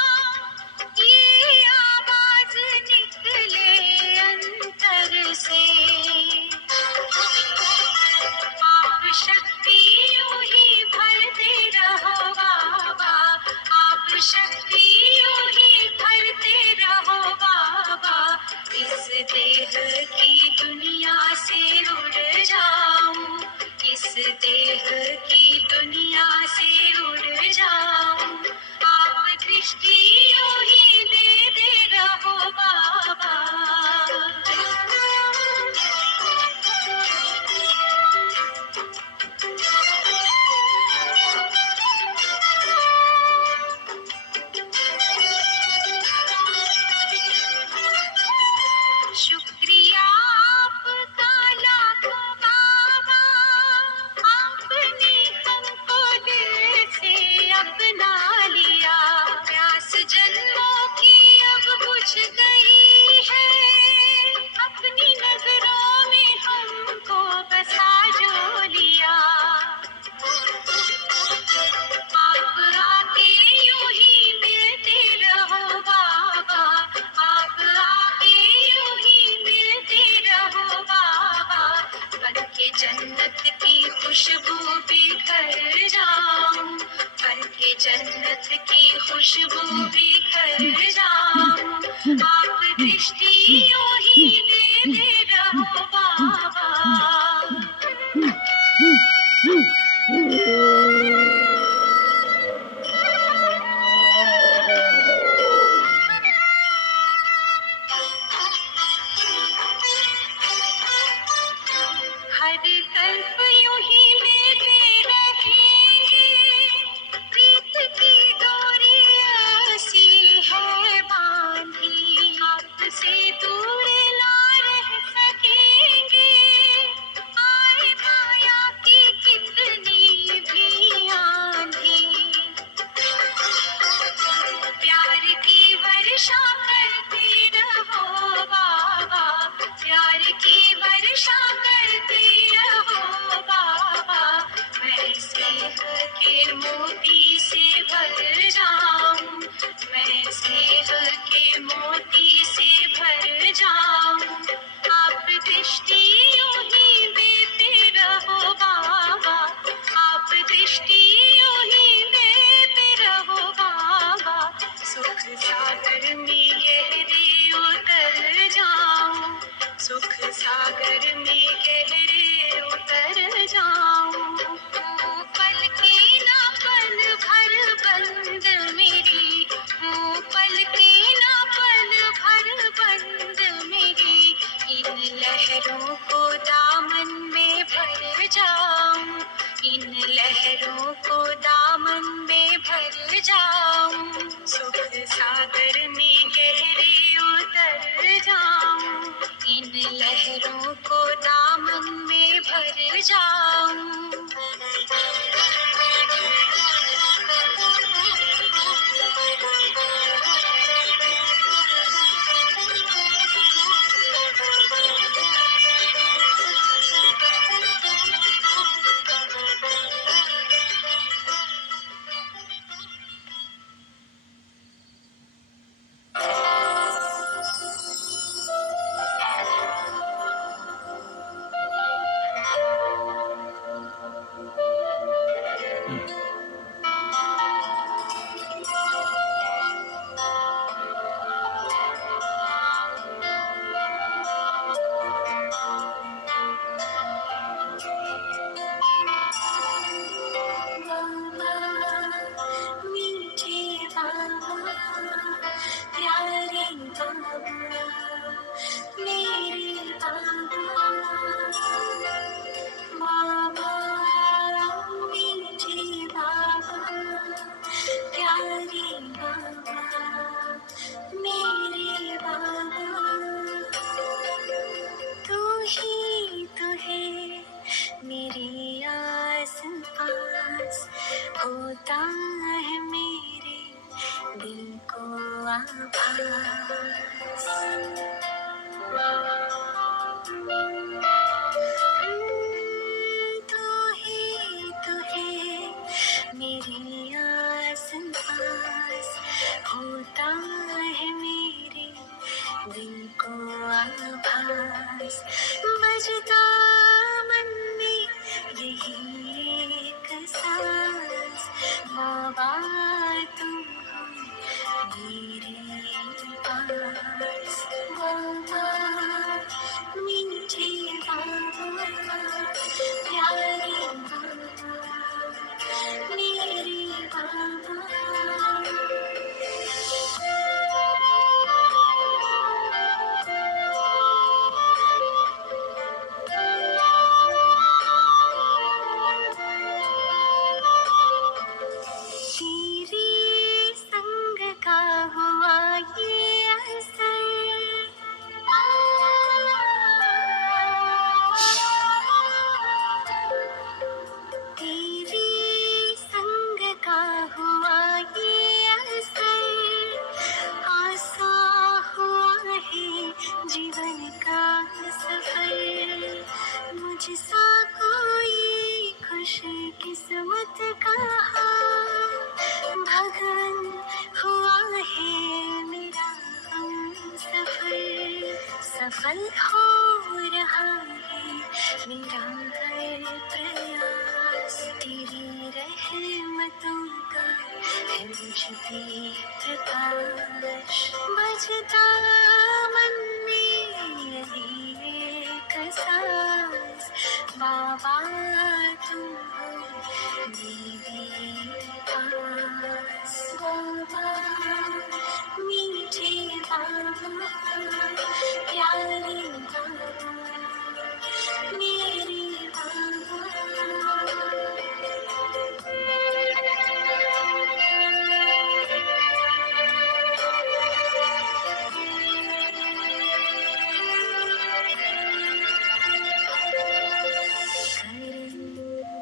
ये आवाज निकले अंतर से। आप शक्ति यूं ही भरते रहो बाबा, आप शक्ति यूं ही भरते रहो बाबा, इस देह की दुनिया से उड़ जाऊं, इस देह की दुनिया से उड़ जाऊं। आप दृष्टि यूं ही देते रहो बाबा। शुक्रिया आपका लाखों बाबा, आपने हमको दिल से अपना लिया, प्यास जन्मों की अब बुझ गई है, अपनी नजरों में हमको बसा जो लिया। आप आके यूं ही मिलते रहो बाबा, आप आके यूं ही मिलते रहो बाबा, बनके जन्नत की खुशबू बिखर जाऊं, बनके जन्नत की खुशबू बिखर जाऊं। आप दृष्टि यूं ही देते रहो बाबा। हर कल्प यूं ही लेते रहेंगे, प्रीत की डोरी ऐसी है बांध हमेशा करती रहो बाबा, मैं स्नेह के मोती से भर जाऊं, मैं स्नेह के मोती से भर जाऊं। आप दृष्टि यूं ही देते रहो बाबा, आप दृष्टि यूं ही देते रहो बाबा, सुख सागर में गहरे उतर जाऊं, सुख सागर में गहरे उतर जाऊं। ओ पल की ना पल भर बंद मेरी, ओ पल की ना पल भर बंद मेरी, इन लहरों को दामन में भर जाऊं, इन लहरों को दामन में भर जाऊं। सुख सागर में गहरे उतर जाऊं, इन लहरों को दामन में भर जाऊं। मीठे बाबा, प्यारे बाबा, मेरे बाबा, बाबा, मीठे बाबा, प्यारे बाबा, मेरे बाबा। तू ही तो है मेरे आस पास, होता है मेरे दिल को आभास। तू ही तो है मेरे आस पास, होता है मेरे दिल को आभास। बजता मन में यही एक सांस, बाबा तुम हो मेरे पास। बाबा मीठे बाबा, प्यारे बाबा, मेरे बाबा। तेरे संग का हुआ ये असर, तेरे संग का हुआ ये असर, आसा हुआ है जीवन का सफर। मुझसा कोई खुश किस्मत का भगवान हुआ है मेरा हम सफर। सफल हो रहा है मेरा हर प्रयास, तेरी रहमतों का है मुझ पे प्रकाश। बजता मन में यही एक सांस, बाबा तुम हो मेरे पास। बाबा मीठे बाबा, प्यारे बाबा, मेरे बाबा।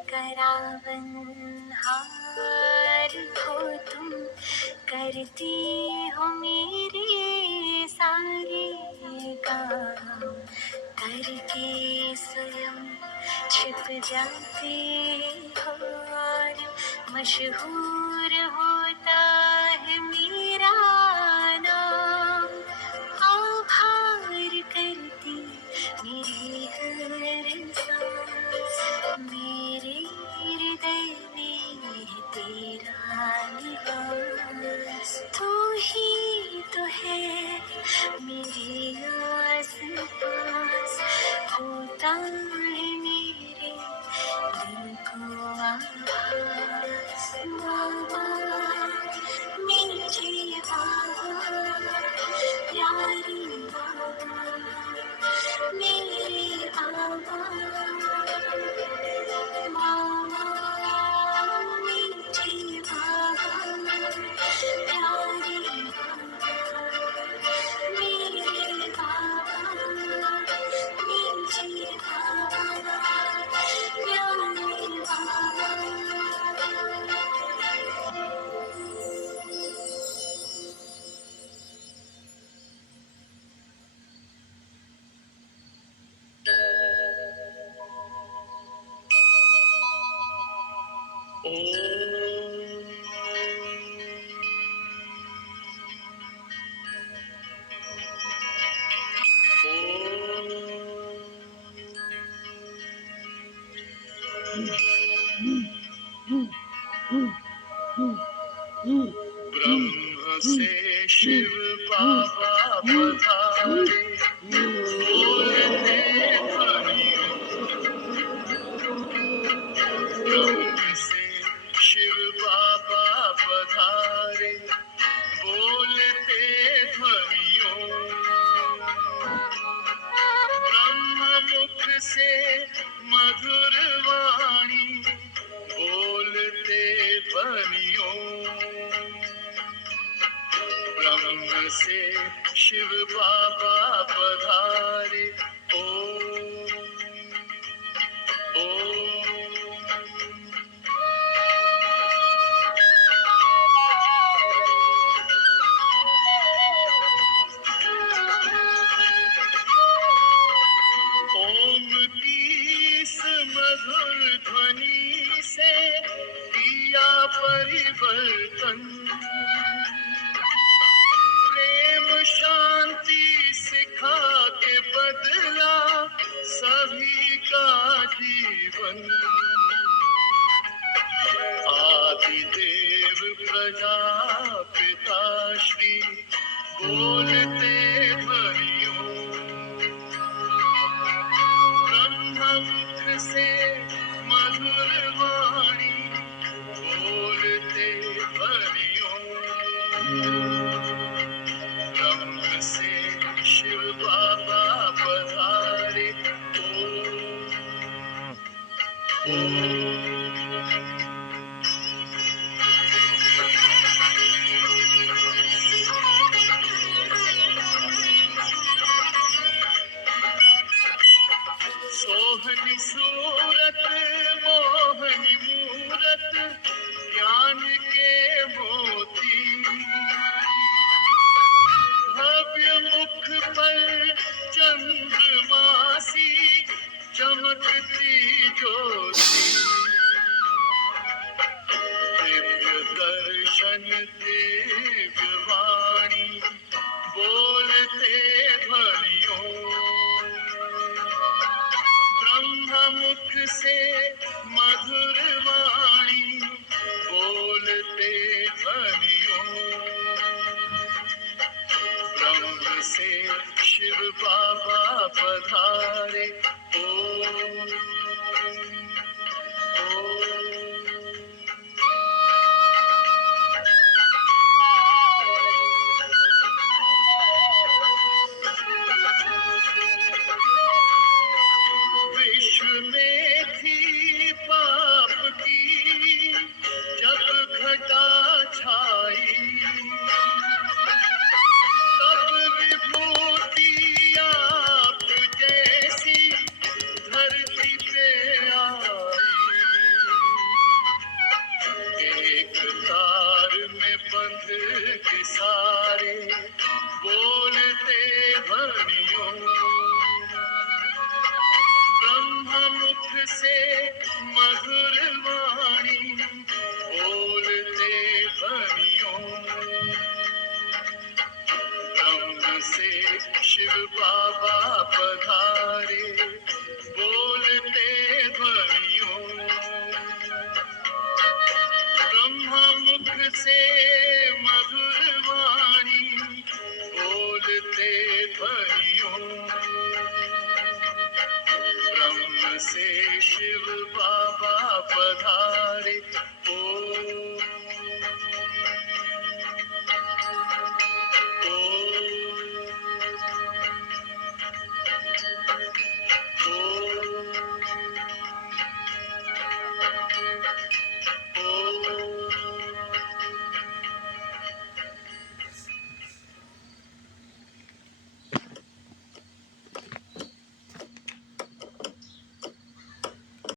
करावन हार हो तुम, करती हो मेरे सारे काम, करती के स्वयं छिप जाते हो और मशहूर होता है मेरा नाम। आभार करती मेरी हर सांस, मेरे हृदय में है तेरा निवास। तू ही तो है मेरे आस-पास, होता है मेरे दिल को आभास। बाबा, मीठे बाबा, प्यारे बाबा, मेरे बाबा। बाबा, मीठे बाबा, प्यारे बाबा, मेरे बाबा, मीठे बाबा, प्यारे बाबा। ब्रह्म से शिव बाबा पधारे, बोलते ध्वनियों। ब्रह्म से शिव बाबा पधारे, बोलते ध्वनियों। ब्रह्म मुख से मधुर वाणी, बोलते ध्वनियों। ब्रह्म से शिव बाबा पधारे, ओम ओम। ओम की इस मधुर ध्वनि से किया परिवर्तन। प्रेम शांति सिखा के बदला सभी का जीवन। आदिदेव प्रजापिता श्री, बोलते ध्वनियों। ब्रह्ममुख से मधुर वाणी, बोलते ध्वनियों। ब्रह्म से शिव बाबा पधारे, ओम ओम। सोहनी सूरत मोहनी मूरत, ज्ञान के मोती। भव्य मुख पर चंद्रमासी, चमकती ज्योति। दिव्य दर्शन दिव्य वाणी, बोलते ध्वनियों। ब्रह्ममुख से मधुर वाणी, बोलते ध्वनियों। ब्रह्म से शिव बाबा पधारे, ओम ओम। विश्व में थी पाप की जब घटा छाई, तब विभूति आप जैसी धरती से शिव बाबा पधारे।